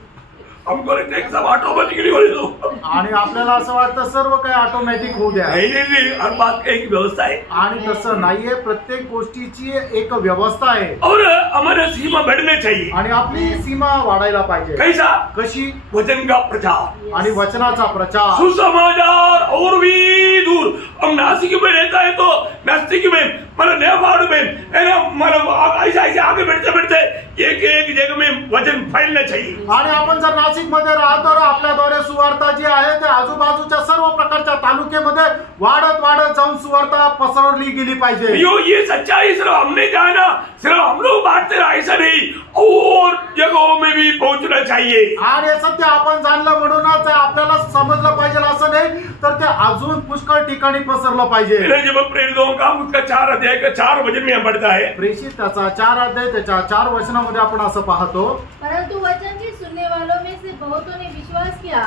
हमको एक सब ऑटोमेटिकली हो दो. आणि आपल्याला असं वाटतं सर्व काही ऑटोमॅटिक होऊ द्या. नहीं, हर बात का एक व्यवस्था है. आणि तसं नाहीये. प्रत्येक गोष्टीची एक व्यवस्था आहे. और हमारे सीमा बढ़ने चाहिए. आणि आपली सीमा वाढायला पाहिजे. कैसा? कशी? वचन का प्रचार आणि वचनाचा प्रचार. सुसमाचार और भी दूर. हम नासिक में रहता है तो नासिक में मतलब नेपाल में है ना, मतलब ऐसे ऐसे आगे बढ़ते बढ़ते एक एक जगह में वचन फैलना चाहिए. आणि आपण जर नाशिक मध्ये राहतो तर आपल्याद्वारे सुवार्ता जी आहे ते आजूबाजूच्या सर्व प्रकारच्या तालुक्यामध्ये वाढत वाढत जाऊन सुवार्ता पसरवली गेली पाहिजे. ये सच्चाई सिर्फ हमने जाना, सिर्फ हम लोग बांटते रहा, ऐसा नहीं, और जगहों में भी पहुंचना चाहिए. आणि सत्य आपण जाणलं म्हणूनच आपल्याला समजलं पाहिजे असं नाही, तर ते अजून पुष्कळ ठिकाणी पसरलं पाहिजे. जब प्रेरितों का उसका 4 अध्याय का 4 वचन में पढ़ता है. प्रेषित त्याचा 4 अध्याय त्याच्या 4 वचनामध्ये आपण असं पाहतो. परंतु वचन के सुनने वालों में से बहुतों ने विश्वास किया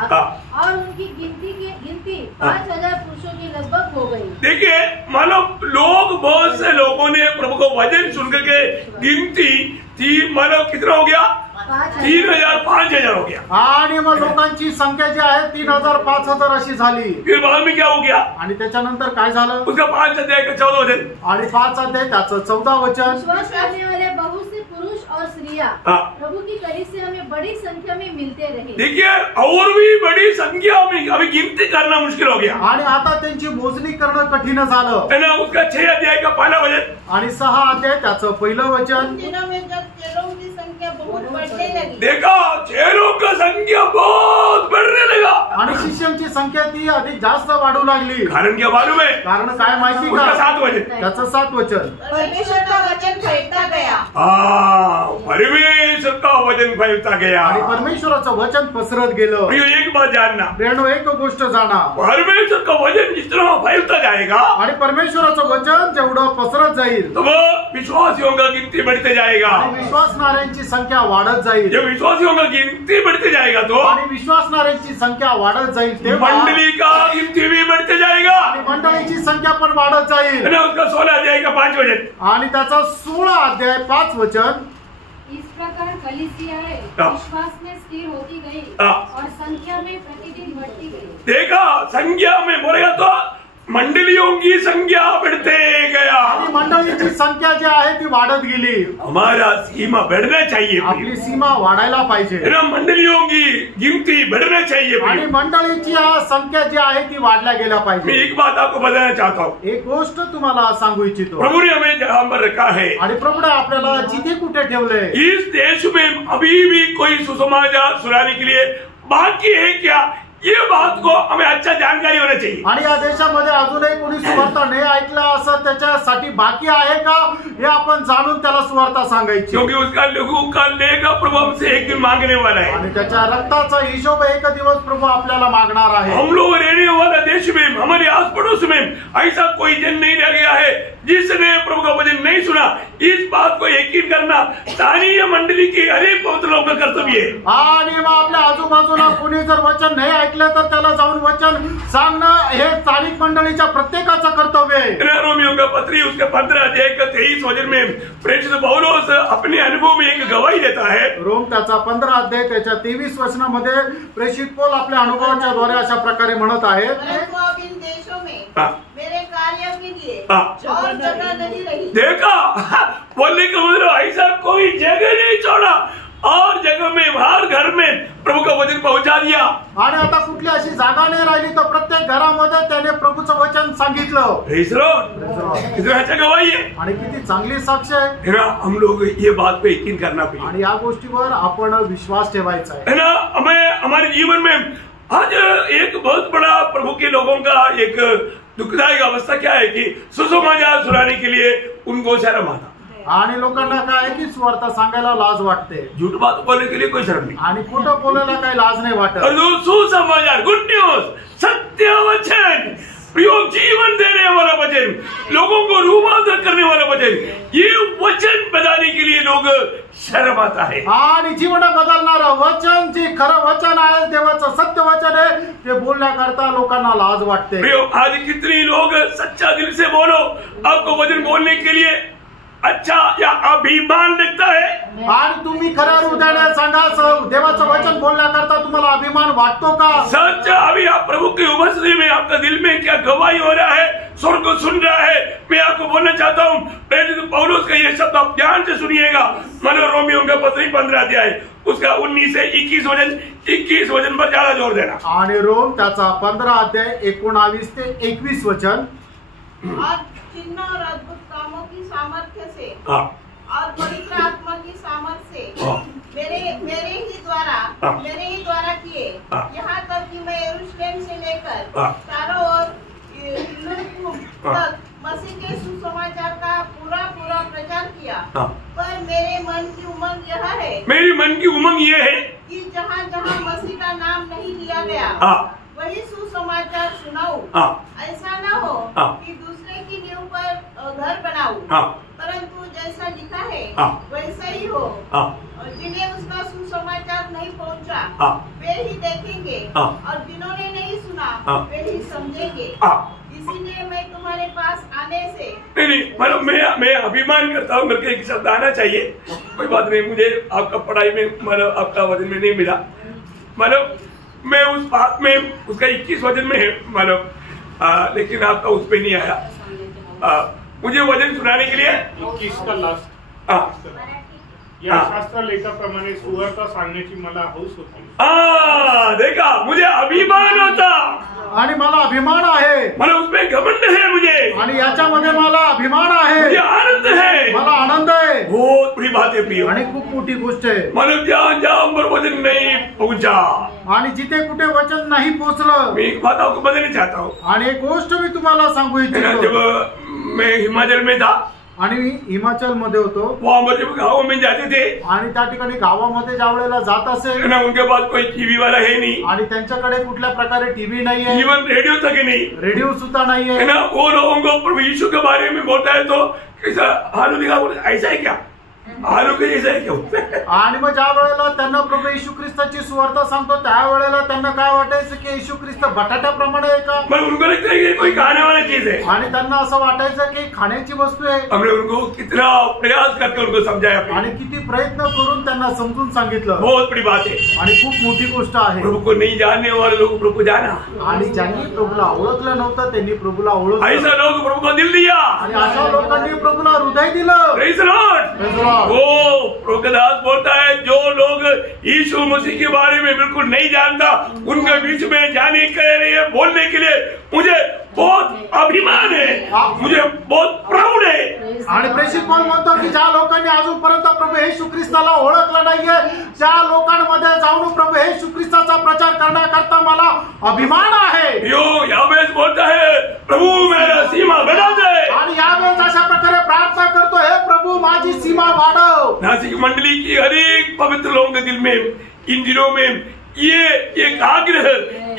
और उनकी गिनती 5000 पुरुषों की लगभग हो गई। देखिए मानो लोग, बहुत से लोगों ने प्रभु को वचन सुनकर के गिनती थी, मानो कितना हो गया? 3000 5000 हो गया। आणि मग लोकांची संख्या जी आहे 3000 5000 अशी झाली। फिर बाद में क्या हो गया? आणि त्याच्यानंतर काय झालं? उसका 5 अध्याय का 14 वचन आणि 5 अध्याय त्याचं 14 वचन। विश्वास करने वाले बहुत से पुरुष और स्त्रियां प्रभु की कलीसिया में बड़ी संख्या में मिलते रहे। देखिए और भी बड़ी संख्या में अभी गिनती करना मुश्किल हो गया। आणि आता त्यांची मोजणी करणं कठीण झालं है ना। उसका 6 अध्याय का पहला वचन आणि 6 अध्याय त्याचं पहिलं वचन। दिनों में जब चेलों की संख्या बहुत बढ़ने लगी, देखा चेलों का संख्या बहुत बढ़ने लगा आणि शिष्यांची संख्या ती अधिक जास्त वाढू लागली। कारण क्या मालूम है? कारण काय माहिती उसका का? 7 वचन, त्याचं 7 वचन। परमेश्वर का वचन फैलता गया। परमेश्वर का वचन फैलता गया आणि परमेश्वराचं वचन पसरत गेलं। प्रियो एक बात जानना, प्रियानो एक गोष्ट जाणा, परमेश्वर का वचन जितना फैलता जाएगा आणि परमेश्वराचं वचन जेवढं पसरत जाईल तो वो विश्वासियों का गिनती बढ़ते जाएगा। आणि विश्वासणाऱ्यांची संख्या वाढत जाईल। जब विश्वासियों का गिनती बढ़ते जाएगा तो आणि विश्वासणाऱ्यांची संख्या वाढत जाईल तेव्हा मंडली का गिनती भी बढ़ते जाएगा। आणि मंडळीची संख्या पण वाढत जाईल। है ना। उसका 16 अध्याय का 5 वचन, आणि त्याचा 16 अध्याय 5 वचन। इस प्रकार कलीसियाएं विश्वास में स्थिर होती गई और संख्या में प्रतिदिन बढ़ती गई। देखा संख्या में बोलेगा तो मंडलियों की संख्या बढ़ते गया। आणि मंडळीची संख्या जी आहे ती वाढत गेली। हमारा सीमा बढ़ना चाहिए, आपली सीमा वाढायला पाहिजे। है ना। मंडलियों की गिनती बढ़ना चाहिए। आणि मंडळीची संख्या जी आहे ती वाढल्या गेल्या मैं पाहिजे। एक बात आपको बताना चाहता हूँ, एक गोष्ट तुम्हाला सांगू इच्छितो, प्रभु ने हमें जहाँ पर रखा है, आणि प्रभूने आपल्याला जिथे कुठे ठेवलंय इस देश में अभी भी कोई सुसमाचार सुनाने के लिए बाकी है क्या? ये बात को हमें अच्छा जानकारी होना चाहिए। आणि या देशामध्ये अजूनही कोणी सुवार्ता नाही ऐकला असं त्याच्यासाठी बाकी आहे का हे आपण जाणून त्याला सुवार्ता सांगायची। क्योंकि उसका लहू का लेगा प्रभु हमसे एक दिन मांगने वाला है। आणि त्याच्या रक्ताचा हिशोब एक दिवस प्रभू आपल्याला मागणार आहे। हम लोग रहने वाला देश में, हमारे आस पड़ोस में ऐसा कोई जन नहीं रह गया है जिसने प्रभु का वचन नहीं सुना। इस बात को यकीन करना स्थानीय मंडली की हर एक पवित्र लोगों का कर्तव्य है। आणि मग आपल्या आजूबाजूला कोणी जर वचन नाही ऐकलं तर त्याला जाऊन वचन सांगणं हे स्थानिक मंडळीच्या प्रत्येकाचं कर्तव्य आहे। रोमियो का पत्री उसके 15 अध्याय का 23 वचन में प्रेषित पौलुस अपने अनुभव में एक गवाही देता है। रोम त्याचा 15 अध्याय त्याच्या 23 वचनामध्ये प्रेषित पौल आपल्या अनुभवाच्या द्वारे अशा प्रकारे म्हणत आहे, परंतु अब इन देशों में मेरे कार्यों के लिए और जगह नहीं रही। देखा बोलने का मतलब ऐसा कोई जगह नहीं छोड़ा और जगह में हर घर में प्रभु का वचन पहुंचा दिया। आणि आता कुठली अशी जागा नाही राहिली तर प्रत्येक घरामध्ये त्याने प्रभूचं वचन सांगितलं। कितना अच्छा गवाही है आणि किती चांगली साक्ष आहे ना। हम लोग ये बात पे यकीन करना चाहिए आणि या गोष्टीवर आपण विश्वास ठेवायचा है ना। हमें हमारे जीवन में आज एक बहुत बड़ा प्रभु के लोगों का एक दुखदायक अवस्था क्या है कि सुसमाचार सुनाने के लिए उनको शर्म आता। आणि लोकांना काय आहे की सुवार्ता सांगायला लाज वाटते। झूठ बात बोलने के लिए कोई शर्म नहीं आणि खोटं बोलायला काही लाज नाही वाटत। और जो सुसमाचार गुड न्यूज सत्य वचन, प्रियो जीवन देने वाला वचन, लोगों को रूपांतर करने वाला वचन, ये वचन बताने के लिए लोग शर्म आता है। आणि जीवन बदलणारं वचन जे खरं वचन आहे, देवाचं सत्य वचन आहे, ते बोलण्याकरता लोकांना लाज वाटते। प्रियो आज कितनी लोग सच्चा दिल से बोलो, आपको वचन बोलने के लिए अच्छा या अभिमान लगता है। आणि तुम्ही खऱ्या हृदयाने सांगा, देवाचं वचन बोलण्याकरता तुम्हाला अभिमान वाटतो का? सच अभी आप प्रभु की उपस्थिति में आपका दिल में क्या गवाही हो रहा है, स्वर्ग को सुन रहा है। मैं आपको बोलना चाहता हूँ प्रेरित पौलुस का ये शब्द आप ध्यान से सुनिएगा। मानो रोमियो का पत्री 15 अध्याय उसका 19 से 21 वचन पर ज्यादा जोर देना। आणि रोम त्याचा 15 अध्याय 19 ते 21 वचन। और चिन्ह और अद्भुत कामों की सामर्थ्य से और पवित्र आत्मा की सामर्थ्य से मेरे ही द्वारा किए, यहाँ तक कि मैं यरूशलेम से लेकर चारों ओर तक मसीह के सुसमाचार का पूरा प्रचार किया। पर मेरे मन की उमंग यह है, मेरी मन की उमंग ये है कि जहाँ जहाँ मसीह का नाम नहीं लिया गया वही सुसमाचार सुनाऊं। ऐसा न हो कि दूसरे की नींव पर घर बनाऊं, परंतु जैसा लिखा है वैसा ही हो। जिन्हें उसका सुसमाचार नहीं पहुंचा वे ही देखेंगे और जिन्होंने नहीं सुना वे ही समझेंगे। इसीलिए मैं तुम्हारे पास आने से नहीं मतलब मैं अभिमान करता हूँ, मेरे को एक शब्द आना चाहिए, कोई बात नहीं, मुझे आपका पढ़ाई में मतलब आपका वजन में नहीं मिला, मतलब मैं उस बात में उसका 21 वजन में है मतलब, लेकिन आपका उस पर नहीं आया। मुझे वजन सुनाने के लिए 21 का लास्ट या शास्त्र लेखाप्रमाणे सुवार्ता सांगण्याची मला हौस होती। देखा, मुझे अभिमान होता आणि मला अभिमान आहे, मला उसमें घमंड है मुझे, आणि याच्यामध्ये मला अभिमान आहे, मुझे आनंद है, मला आनंद आहे, बहुत बड़ी बात है प्रिय, आणि खूप मोठी गोष्ट आहे। मतलब जहाँ पर वजन नहीं पहुंचा आणि जिथे कुठे वचन नाही पोहोचलं, मैं एक बात आपको बताना चाहता हूँ। आणि एक गोष्ट मी तुम्हाला सांगू इच्छितो, जब मैं हिमाचल में था आणि मी हिमाचल मध्ये होतो, वहाँ पर जब गाँव में जाते थे आणि त्या ठिकाणी गावामध्ये ज्या वेळेला जात असेल ना, उनके पास कोई टीवी वाला है नहीं, आणि त्यांच्याकडे कुठल्या प्रकारे टीव्ही नाहीये, जीवन रेडियो तक ही नहीं, रेडिओ सुद्धा नाहीये, है ना। वो लोगों को प्रभु यीशु के बारे में बोलता है तो कैसा आलू दिखा, ऐसा है क्या, आलू के जैसा है क्या। आणि मग ज्या वेळेला त्यांना प्रभू येशू ख्रिस्ताची सुवार्ता सांगतो त्यावेळेला त्यांना काय वाटायचं की येशू ख्रिस्त बटाट्याप्रमाणे आहे का, मैं उनको लगता है कि कोई खाने वाला चीज है, आणि त्यांना असं वाटायचं की खाण्याची वस्तू आहे। हमने उनको कितना प्रयास करके उनको समझाया, आणि किती प्रयत्न करून त्यांना समजून सांगितलं, बहुत बड़ी बात है। आणि खूप मोठी गोष्ट आहे। प्रभु को नहीं जानने वाले लोग प्रभु को जाना, आणि ज्यांनी प्रभूला ओळखलं नव्हतं त्यांनी प्रभूला ओळखलं, ऐसा लोग प्रभु को दिल दिया, आणि अशा लोकांनी प्रभूला हृदय दिलं। Praise the Lord. Praise the Lord। वो प्रभु का दास बोलता है, जो लोग यीशु मसीह के बारे में बिल्कुल नहीं जानता उनके बीच में जाने के लिए बोलने के लिए मुझे बहुत अभिमान है, मुझे बहुत प्राउड है। आणि प्रेषित पौल म्हणतो की ज्या लोकांनी अजूनपर्यंत प्रभू येशू ख्रिस्ताला ओळखलं नाहीये त्या लोकांमध्ये जाऊन प्रभू येशू ख्रिस्ताचा प्रचार करण्याकरता मला अभिमान आहे। यो यावेळेस बोलता है, प्रभु मेरा सीमा बढ़ा दे, आणि यावेळेस अशा प्रकारे प्रार्थना करतो, हे प्रभू माझी सीमा वाढव। नासिक मंडली की हर एक पवित्र लोगों के दिल में इन दिनों में ये एक आग्रह,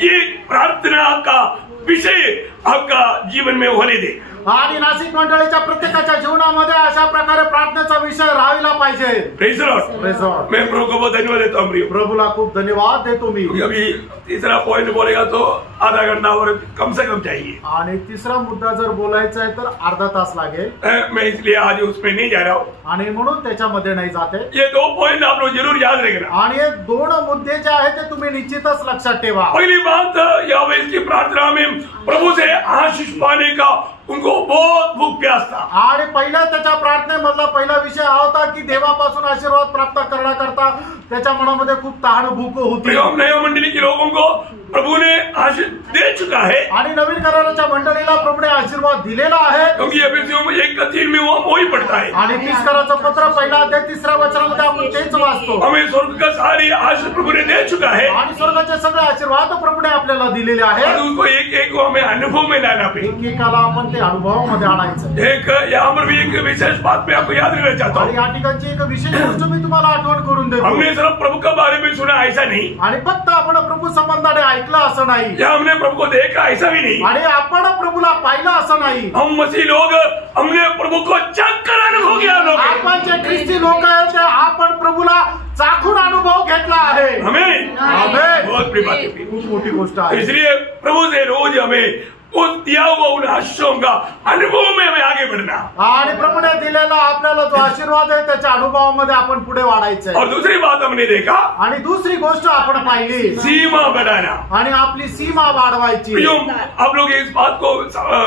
ये प्रार्थना का विषय आपका जीवन में होने दे। आणि नाशिक मंडळीच्या प्रत्येकाच्या जीवनामध्ये अशा प्रकारे प्रार्थनेचा विषय राहिला पाहिजे। Praise the Lord. Praise the Lord। मैं प्रभु को बहुत धन्यवाद देता हूँ प्रिय। प्रभूला खूप धन्यवाद देतो मी। अभी तीसरा पॉइंट बोलेगा तो आधा घंटा और कम से कम चाहिए, आणि तिसरा मुद्दा जर बोलायचा आहे तर अर्धा तास लागेल, मैं इसलिए आज उसमें नहीं जा रहा हूँ। आणि म्हणून त्याच्यामध्ये नाही जाते। ये 2 पॉइंट आप लोग जरूर याद रखना। आणि हे 2 मुद्दे जे आहेत ते तुम्ही निश्चितच लक्षात ठेवा। पहली बात, यावे इसकी प्रार्थना में प्रभु से आशीष पाने का उनको बहुत भूख प्यास था। आणि पहिल्या त्याच्या प्रार्थनेमधला पहिला विषय हा होता की देवापासून आशीर्वाद प्राप्त करण्याकरता त्याच्या मनामध्ये खूप तहान भूक होती। नया मंडली के लोगों को प्रभु ने आशीष दे चुका है, आणि नवीन कराराच्या मंडळीला प्रभूने आशीर्वाद दिलेला आहे, क्योंकि एफेसियों में 1:3 में वो ही पढ़ता है। आणि 30 कराराचं पत्र पहिला अध्याय 3ऱ्या वचनामध्ये आपण तेच वाचतो। हमें स्वर्ग का सारी आशीष प्रभु ने दे चुका है, आणि स्वर्गाचे सगळे आशीर्वाद प्रभूने आपल्याला दिलेले और आहेत। उसको एक एक को हमें अनुभव में लाना पे। एकेकाला आपण ते अनुभवामध्ये आणायचं। एक यहाँ पर भी एक विशेष बात मैं आपको याद रखना चाहता आणि हूँ। या ठिकाणी एक विशेष गोष्ट मी तुम्हाला आठवण करून देतो। हमने सिर्फ प्रभु के बारे में सुना ऐसा नहीं, आणि फक्त आपण प्रभू संबंधाने ऐकलं असं नाही, या हमने प्रभु को देखा ऐसा भी नहीं, आणि आपण प्रभूला पाहिलं असं नाही। हम मसीह लोग हमने प्रभु को चक्कर अनुभव किया लोग। आपण जे ख्रिस्ती लोक आहेत ते आपण प्रभूला चाखून अनुभव घेतला आहे। हमें आमेन। बहुत बड़ी बात है। खूप मोठी गोष्ट आहे। इसलिए प्रभु से रोज हमें उस दिया हुआ उन आशीषों का अनुभव में हमें आगे बढ़ना, आणि प्रभूने दिलेला आपल्याला जो आशीर्वाद आहे त्याच्या अनुभवामध्ये आपण पुढे वाढायचं और आहे। दूसरी बात हमने देखा, आणि दुसरी गोष्ट आपण पाहिली, सीमा बढ़ाना। आणि आपली सीमा वाढवायची। प्रियो, आप लोग इस बात को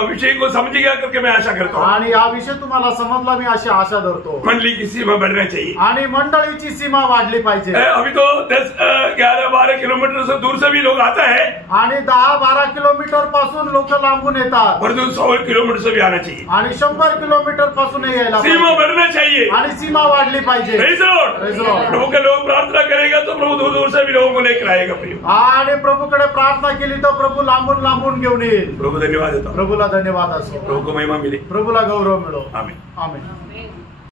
विषय को समझ गया करके मैं आशा करता हूँ। आणि हा विषय तुम्हाला समजला मी अशी आशा धरतो। मंडली की सीमा बढ़ना चाहिए, आणि मंडळीची सीमा वाढली पाहिजे। अभी तो 10, 11, 12 किलोमीटर से दूर से भी लोग आता है, आणि 10-12 किलोमीटर पासून लोक लांबून येतात, और 100 किलोमीटर से भी आना चाहिए। आणि 100 किलोमीटर पासून यायला सीमा पाहिजे। बढ़ना चाहिए, आणि सीमा वाढली पाहिजे। Praise the Lord। Praise the Lord। प्रभु के लोग प्रार्थना करेगा तो प्रभु दूर दूर से भी लोगों को लेकर आएगा। प्रियो, आणि प्रभूकडे प्रार्थना केली तर प्रभू लांबून लांबून घेऊन येईल। प्रभु धन्यवाद देता हूँ। प्रभूला धन्यवाद असो। प्रभु को महिमा मिले। प्रभूला गौरव मिळो। आमीन। आमेन।